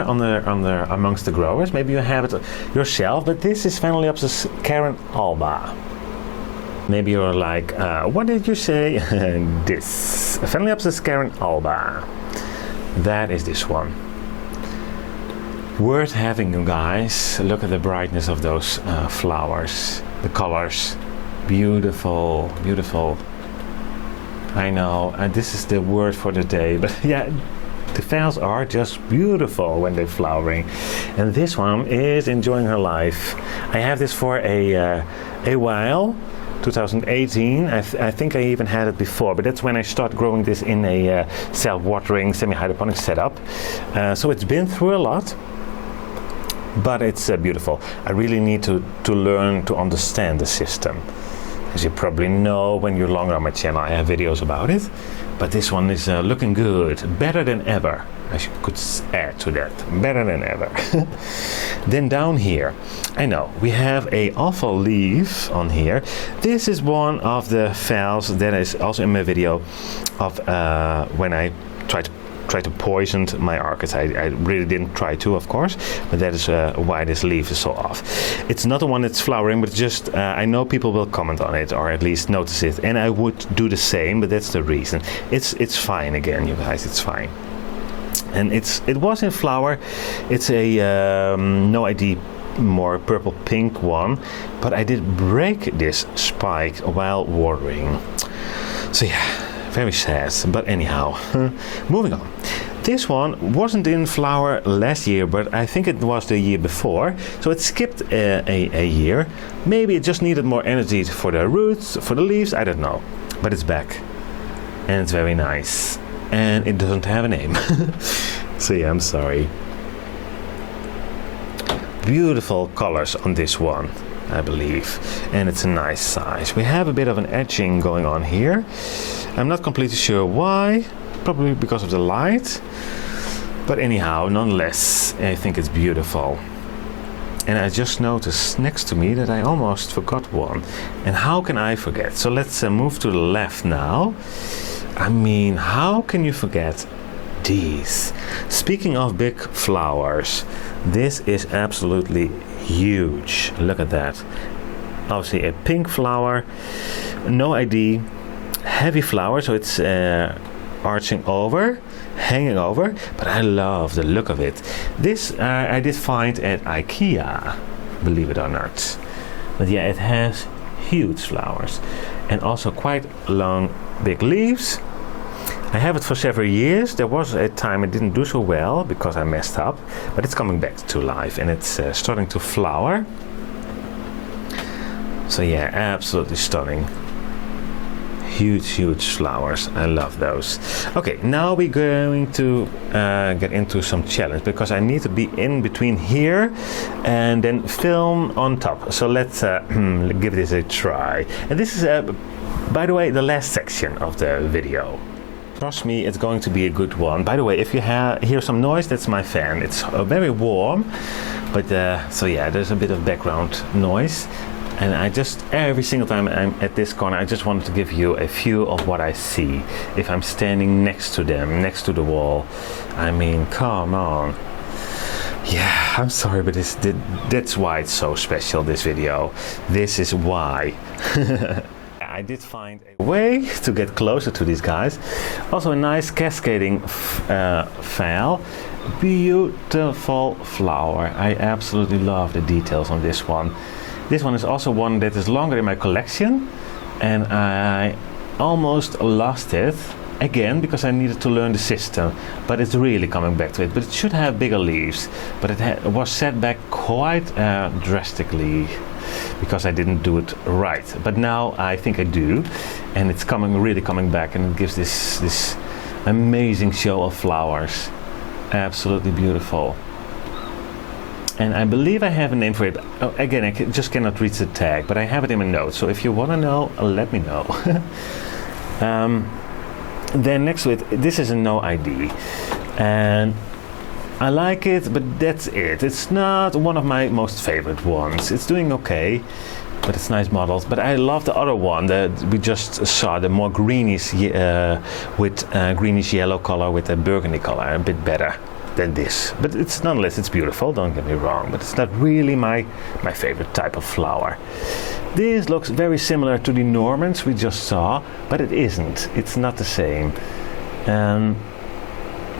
amongst the growers. Maybe you have it yourself, but this is Phalaenopsis Karen Alba. Maybe you're like, what did you say? This Phalaenopsis Karen Alba. That is this one. Worth having, you guys. Look at the brightness of those flowers, the colors. Beautiful, beautiful. I know, this is the word for the day, but yeah, the Phals are just beautiful when they're flowering. And this one is enjoying her life. I have this for a while. 2018, I think I even had it before, but that's when I started growing this in a self-watering semi-hydroponic setup. So it's been through a lot, but it's beautiful. I really need to learn to understand the system. As you probably know, when you're longer on my channel, I have videos about it, but this one is looking good, better than ever. I could add to that, better than ever. Then down here, I know we have a awful leaf on here. This is one of the Phals that is also in my video of when I tried to poison my orchids. I really didn't try to, of course, but that is why this leaf is so off. It's not the one that's flowering, but just I know people will comment on it or at least notice it, and I would do the same, but that's the reason. It's fine again, you guys. It's fine. And it was in flower. It's a no ID more purple pink one, but I did break this spike while watering. So yeah, very sad, but anyhow, moving on. This one wasn't in flower last year, but I think it was the year before, so it skipped a year. Maybe it just needed more energy for the roots, for the leaves, I don't know. But it's back, and it's very nice. And it doesn't have a name. So yeah, I'm sorry. Beautiful colors on this one, I believe. And it's a nice size. We have a bit of an edging going on here. I'm not completely sure why. Probably because of the light. But anyhow, nonetheless, I think it's beautiful. And I just noticed next to me that I almost forgot one. And how can I forget? So let's move to the left now. I mean, how can you forget these? Speaking of big flowers, this is absolutely huge. Look at that. Obviously a pink flower, no ID, heavy flower, so it's arching over, hanging over, but I love the look of it. This I did find at IKEA, believe it or not. But yeah, it has huge flowers and also quite long big leaves. I have it for several years. There was a time it didn't do so well because I messed up, but it's coming back to life and it's starting to flower. So yeah, absolutely stunning. Huge flowers. I love those. Okay, now we're going to get into some challenge because I need to be in between here and then film on top. So let's give this a try. And this is, by the way, the last section of the video. Trust me, it's going to be a good one. By the way, if you hear some noise, that's my fan. It's very warm, but so yeah, there's a bit of background noise. And I just, every single time I'm at this corner, I just wanted to give you a view of what I see. If I'm standing next to them, next to the wall, I mean, come on. Yeah, I'm sorry, but that's why it's so special, this video. This is why. I did find a way to get closer to these guys. Also a nice cascading Phal. Beautiful flower. I absolutely love the details on this one. This one is also one that is longer in my collection, and I almost lost it again because I needed to learn the system, but it's really coming back to it. But it should have bigger leaves, but it was set back quite drastically because I didn't do it right. But now I think I do, and it's really coming back, and it gives this amazing show of flowers. Absolutely beautiful. And I believe I have a name for it. Oh, again, I just cannot read the tag, but I have it in my notes. So if you want to know, let me know. Then next to it, this is a no ID. And I like it, but that's it. It's not one of my most favorite ones. It's doing okay, but it's nice models. But I love the other one that we just saw, the more greenish with greenish yellow color with a burgundy color, a bit better than this. But it's nonetheless, it's beautiful, don't get me wrong, but it's not really my favorite type of flower. This looks very similar to the Normans we just saw, but it isn't. It's not the same.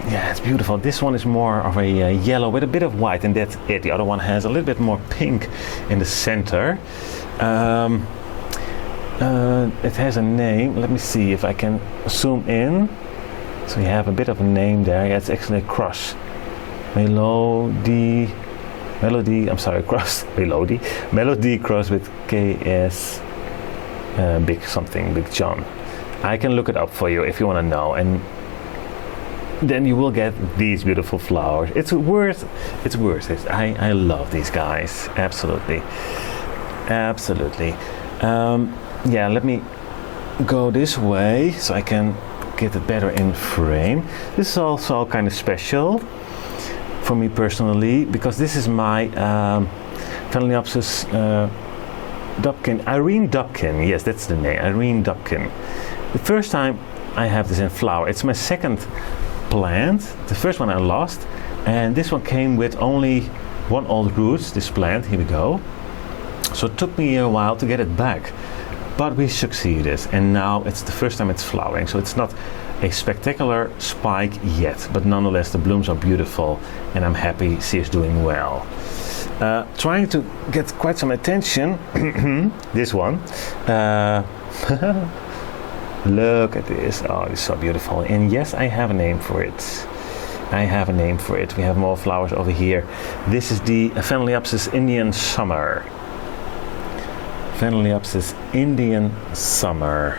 Yeah, it's beautiful. This one is more of a yellow with a bit of white, and that's it. The other one has a little bit more pink in the center. It has a name. Let me see if I can zoom in. So you have a bit of a name there. Yeah, it's actually a cross. Melody cross with KS Big John. I can look it up for you if you want to know, and then you will get these beautiful flowers. It's worth it. I love these guys. Absolutely. Yeah, let me go this way so I can get it better in frame. This is also kind of special for me personally because this is my Phalaenopsis Dobkin, Irene Dobkin. Yes, that's the name, Irene Dobkin. The first time I have this in flower. It's my second plant. The first one I lost, and this one came with only one old root. This plant, here we go. So it took me a while to get it back, but we succeeded, and now it's the first time it's flowering. So it's not a spectacular spike yet, but nonetheless the blooms are beautiful, and I'm happy she is doing well. Trying to get quite some attention. This one. Look at this. Oh, it's so beautiful. And yes, I have a name for it. We have more flowers over here. This is the Phalaenopsis Indian Summer. Phalaenopsis Indian Summer.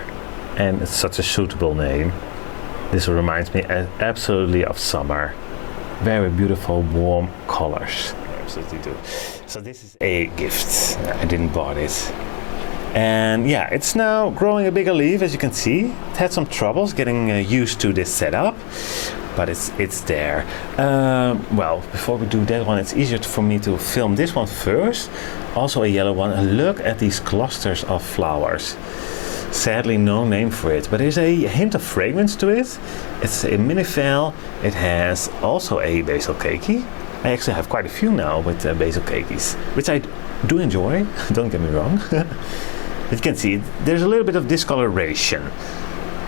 And it's such a suitable name. This reminds me absolutely of summer. Very beautiful, warm colors. Absolutely do. So this is a gift. I didn't buy it. And yeah, it's now growing a bigger leaf, as you can see. It had some troubles getting used to this setup, but it's there. Well, before we do that one, it's easier for me to film this one first. Also a yellow one. Look at these clusters of flowers. Sadly, no name for it, but there's a hint of fragrance to it. It's a mini Phal. It has also a basil keiki. I actually have quite a few now with basil keikis, which I do enjoy. Don't get me wrong. As you can see, there's a little bit of discoloration.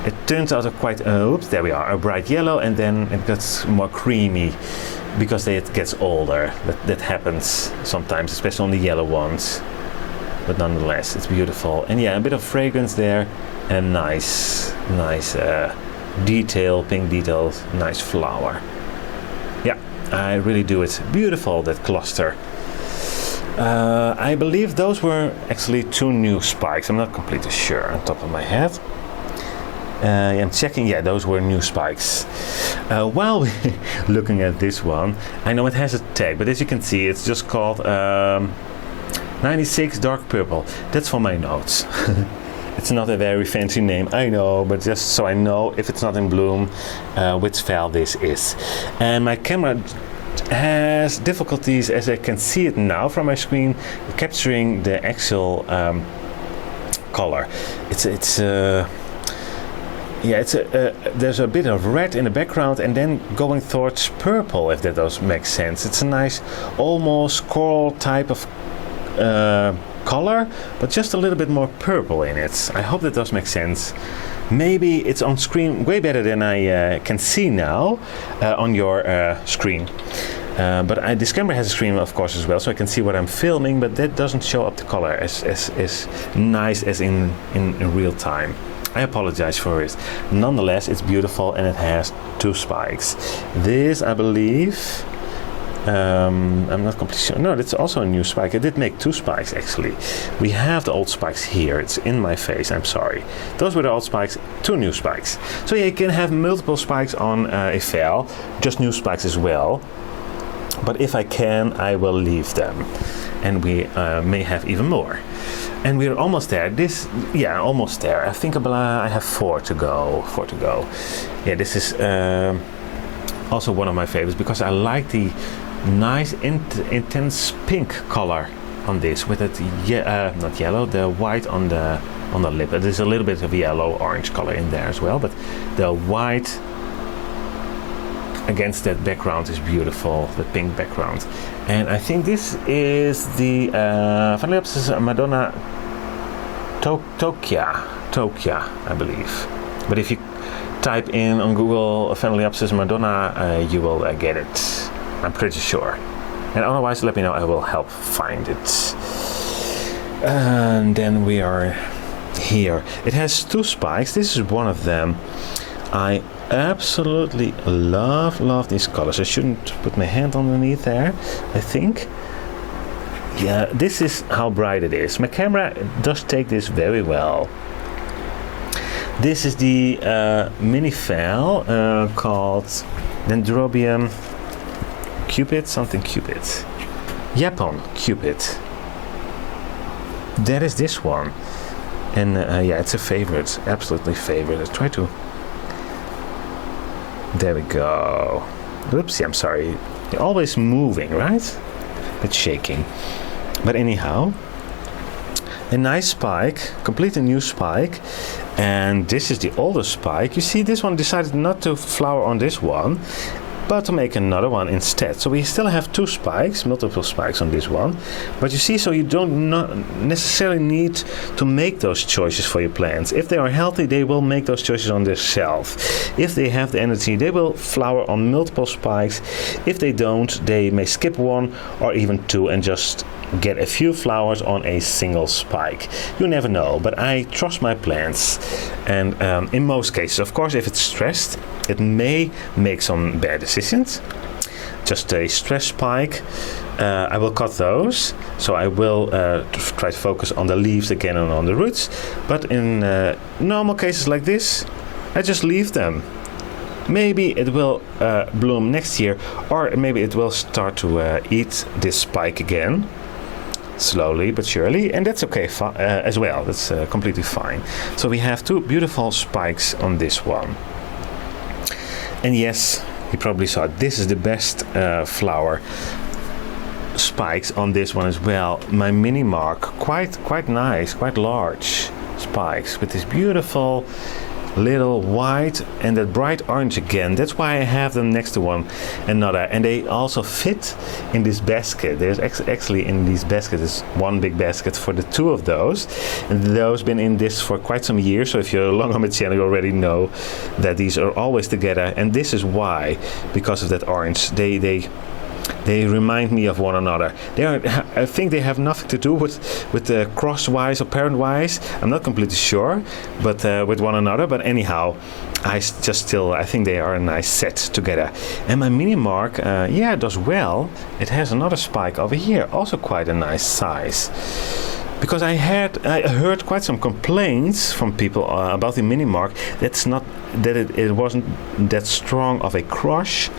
It turns out quite, oops, there we are, a bright yellow, and then it gets more creamy because it gets older. That happens sometimes, especially on the yellow ones. But nonetheless, it's beautiful. And yeah, a bit of fragrance there, and nice detail, pink details, nice flower. Yeah, I really do. It's beautiful, that cluster. I believe those were actually 2 new spikes. I'm not completely sure on top of my head. I'm checking, yeah, those were new spikes. While we're looking at this one, I know it has a tag, but as you can see, it's just called 96 Dark Purple. That's for my notes. It's not a very fancy name, I know, but just so I know if it's not in bloom, which Phal this is. And my camera has difficulties, as I can see it now from my screen, capturing the actual color. There's a bit of red in the background and then going towards purple, if that does make sense. It's a nice, almost coral type of color, but just a little bit more purple in it. I hope that does make sense. Maybe it's on screen way better than I can see now on your screen. But this camera has a screen, of course, as well, so I can see what I'm filming, but that doesn't show up the color as nice as in real time. I apologize for it. Nonetheless, it's beautiful, and it has 2 spikes. This, I believe, I'm not completely sure. No, that's also a new spike. I did make 2 spikes, actually. We have the old spikes here. It's in my face, I'm sorry. Those were the old spikes, 2 new spikes. So yeah, you can have multiple spikes on a Phal, just new spikes as well. But if I can, I will leave them. And we may have even more. And we're almost there. Almost there. I think I have 4 to go. Yeah, this is also one of my favorites because I like the nice intense pink color on this with it. Not yellow, the white on the lip. There's a little bit of yellow orange color in there as well, but the white against that background is beautiful, the pink background. And I think this is the Phalaenopsis Madonna Tokia, I believe. But if you type in on Google Phalaenopsis Madonna, you will get it. I'm pretty sure. And otherwise, let me know. I will help find it. And then we are here. It has 2 spikes. This is one of them. I absolutely love these colors. I shouldn't put my hand underneath there, I think. Yeah, this is how bright it is. My camera does take this very well. This is the mini Phal called Dendrobium Cupid, Japan Cupid. That is this one. And yeah, it's a favorite, absolutely favorite. Let's try to... There we go. Oopsie, I'm sorry. You're always moving, right? It's shaking. But anyhow, a nice spike, completely new spike. And this is the older spike. You see, this one decided not to flower on this one, but to make another one instead. So we still have 2 spikes, multiple spikes on this one. But you see, so you don't necessarily need to make those choices for your plants. If they are healthy, they will make those choices on themselves. If they have the energy, they will flower on multiple spikes. If they don't, they may skip 1 or even 2 and just get a few flowers on a single spike. You never know, but I trust my plants. And in most cases, of course, if it's stressed, it may make some bad decisions. Just a stress spike, I will cut those. So I will try to focus on the leaves again and on the roots. But in normal cases like this, I just leave them. Maybe it will bloom next year, or maybe it will start to eat this spike again. Slowly but surely, and that's okay as well. That's completely fine. So we have 2 beautiful spikes on this one. And yes, You probably saw it. This is the best flower spikes on this one as well. My mini mark, quite nice, quite large spikes with this beautiful little white and that bright orange again. That's why I have them next to one another, and they also fit in this basket. There's actually in these baskets is one big basket for the two of those, and those been in this for quite some years. So if you're long on my channel, you already know that these are always together, and this is why, because of that orange. They remind me of one another. I think they have nothing to do with the cross-wise or parent-wise. I'm not completely sure, but with one another. But anyhow, I think they are a nice set together. And my mini mark, yeah, does well. It has another spike over here, also quite a nice size. Because I heard quite some complaints from people about the mini mark. That's not that it wasn't that strong of a crush.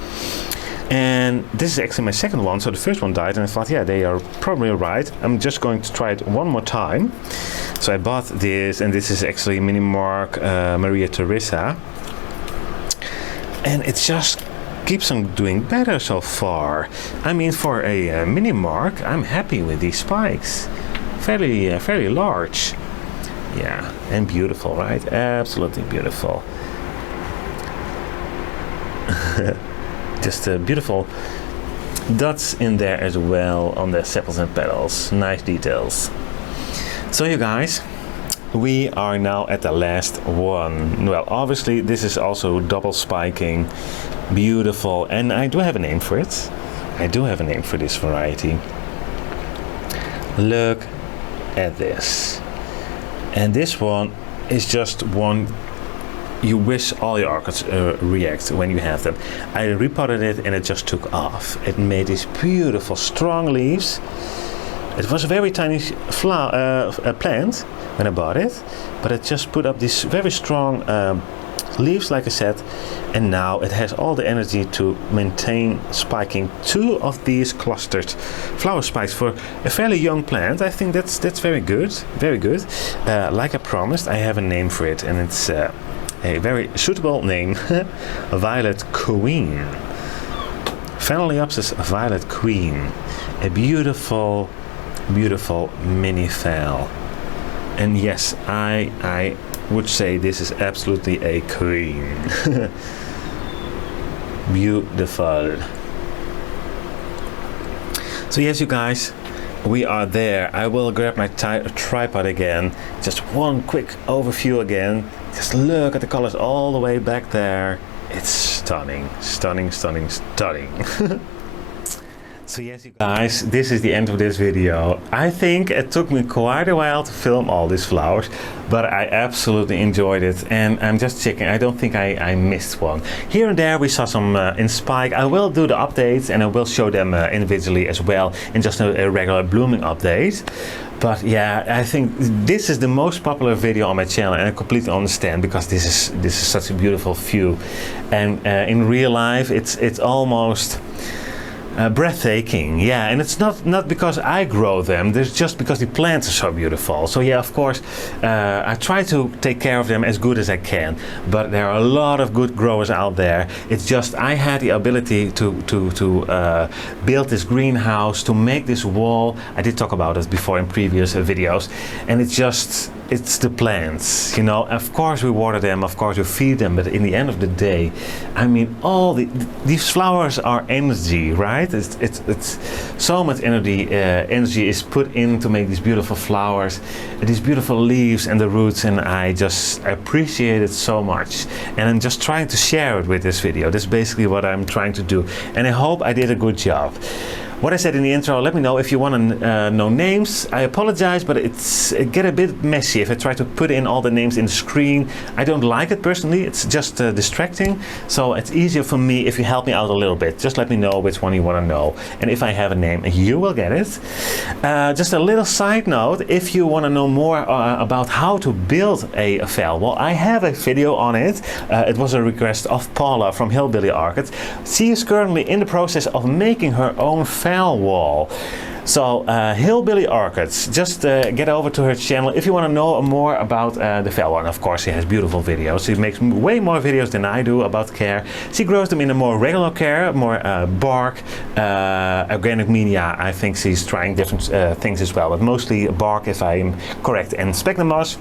And this is actually my second one, so the first one died, and I thought, yeah, they are probably right. I'm just going to try it one more time. So I bought this, and this is actually mini mark Maria Teresa, and it just keeps on doing better so far. I mean, for a mini mark, I'm happy with these spikes. Fairly large, yeah, and beautiful, right? Absolutely beautiful. Just beautiful dots in there as well on the sepals and petals. Nice details. So you guys, we are now at the last one. Well, obviously this is also double spiking, beautiful, and I do have a name for it. I do have a name for this variety. Look at this. And this one is just one you wish all your orchids react when you have them. I repotted it and it just took off. It made these beautiful strong leaves. It was a very tiny plant when I bought it, but it just put up these very strong leaves, like I said, and now it has all the energy to maintain spiking two of these clustered flower spikes for a fairly young plant. I think that's very good, very good. Like I promised, I have a name for it, and it's a very suitable name. Violet Queen. Phalaenopsis Violet Queen. A beautiful, beautiful mini phal. And yes, I would say this is absolutely a queen. Beautiful. So yes, you guys, we are there. I will grab my tripod again. Just one quick overview again. Just look at the colors all the way back there. It's stunning, stunning, stunning, stunning. So yes, you guys, this is the end of this video. I think it took me quite a while to film all these flowers, but I absolutely enjoyed it, and I'm just checking. I don't think I missed one. Here and there we saw some in spike. I will do the updates, and I will show them individually as well in just a regular blooming update. But yeah, I think this is the most popular video on my channel, and I completely understand, because this is such a beautiful view, and in real life it's almost breathtaking, yeah. And it's not because I grow them, there's just because the plants are so beautiful. So yeah, of course, I try to take care of them as good as I can, but there are a lot of good growers out there. It's just I had the ability to build this greenhouse, to make this wall. I did talk about it before in previous videos, and it's the plants, you know. Of course we water them, of course we feed them, but in the end of the day, I mean, these flowers are energy, right? It's so much energy. Energy is put in to make these beautiful flowers, these beautiful leaves and the roots, and I just appreciate it so much. And I'm just trying to share it with this video. That's basically what I'm trying to do, and I hope I did a good job. What I said in the intro, let me know if you want to know names. I apologize, but it get a bit messy if I try to put in all the names in the screen. I don't like it personally, it's just distracting. So it's easier for me if you help me out a little bit. Just let me know which one you want to know. And if I have a name, you will get it. Just a little side note, if you want to know more about how to build a phal, well, I have a video on it. It was a request of Paula from Hillbilly Orchids. She is currently in the process of making her own phal Phal Wall. So Hillbilly Orchids, just get over to her channel if you want to know more about the Phal Wall. And of course she has beautiful videos. She makes way more videos than I do about care. She grows them in a more regular care, more bark, organic media. I think she's trying different things as well, but mostly bark if I'm correct, and sphagnum moss.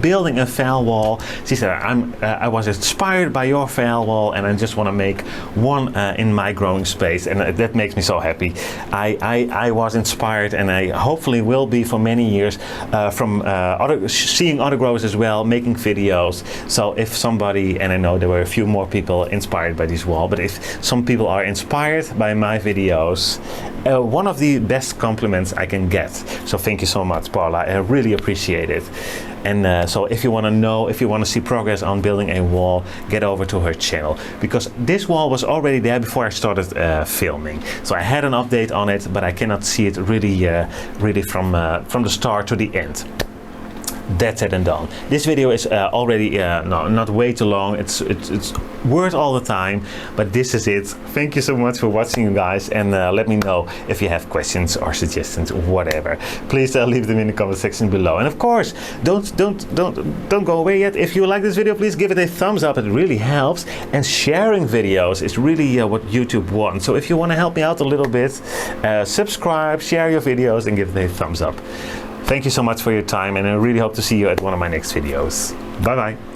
Building a Phal Wall. She said, I was inspired by your Phal Wall and I just want to make one in my growing space, and that makes me so happy. I was inspired, and I hopefully will be for many years, from seeing other growers as well, making videos. So if somebody, and I know there were a few more people inspired by this wall, but if some people are inspired by my videos, one of the best compliments I can get. So thank you so much, Paula. I really appreciate it. And so if you want to know, if you want to see progress on building a wall, get over to her channel, because this wall was already there before I started filming. So I had an update on it, but I cannot see it really from the start to the end. That's it and done. This video is already not way too long. It's worth all the time, but this is it. Thank you so much for watching, you guys, and let me know if you have questions or suggestions, whatever. Please leave them in the comment section below. And of course, don't go away yet. If you like this video, please give it a thumbs up. It really helps. And sharing videos is really what YouTube wants. So if you want to help me out a little bit, subscribe, share your videos, and give it a thumbs up. Thank you so much for your time, and I really hope to see you at one of my next videos. Bye bye.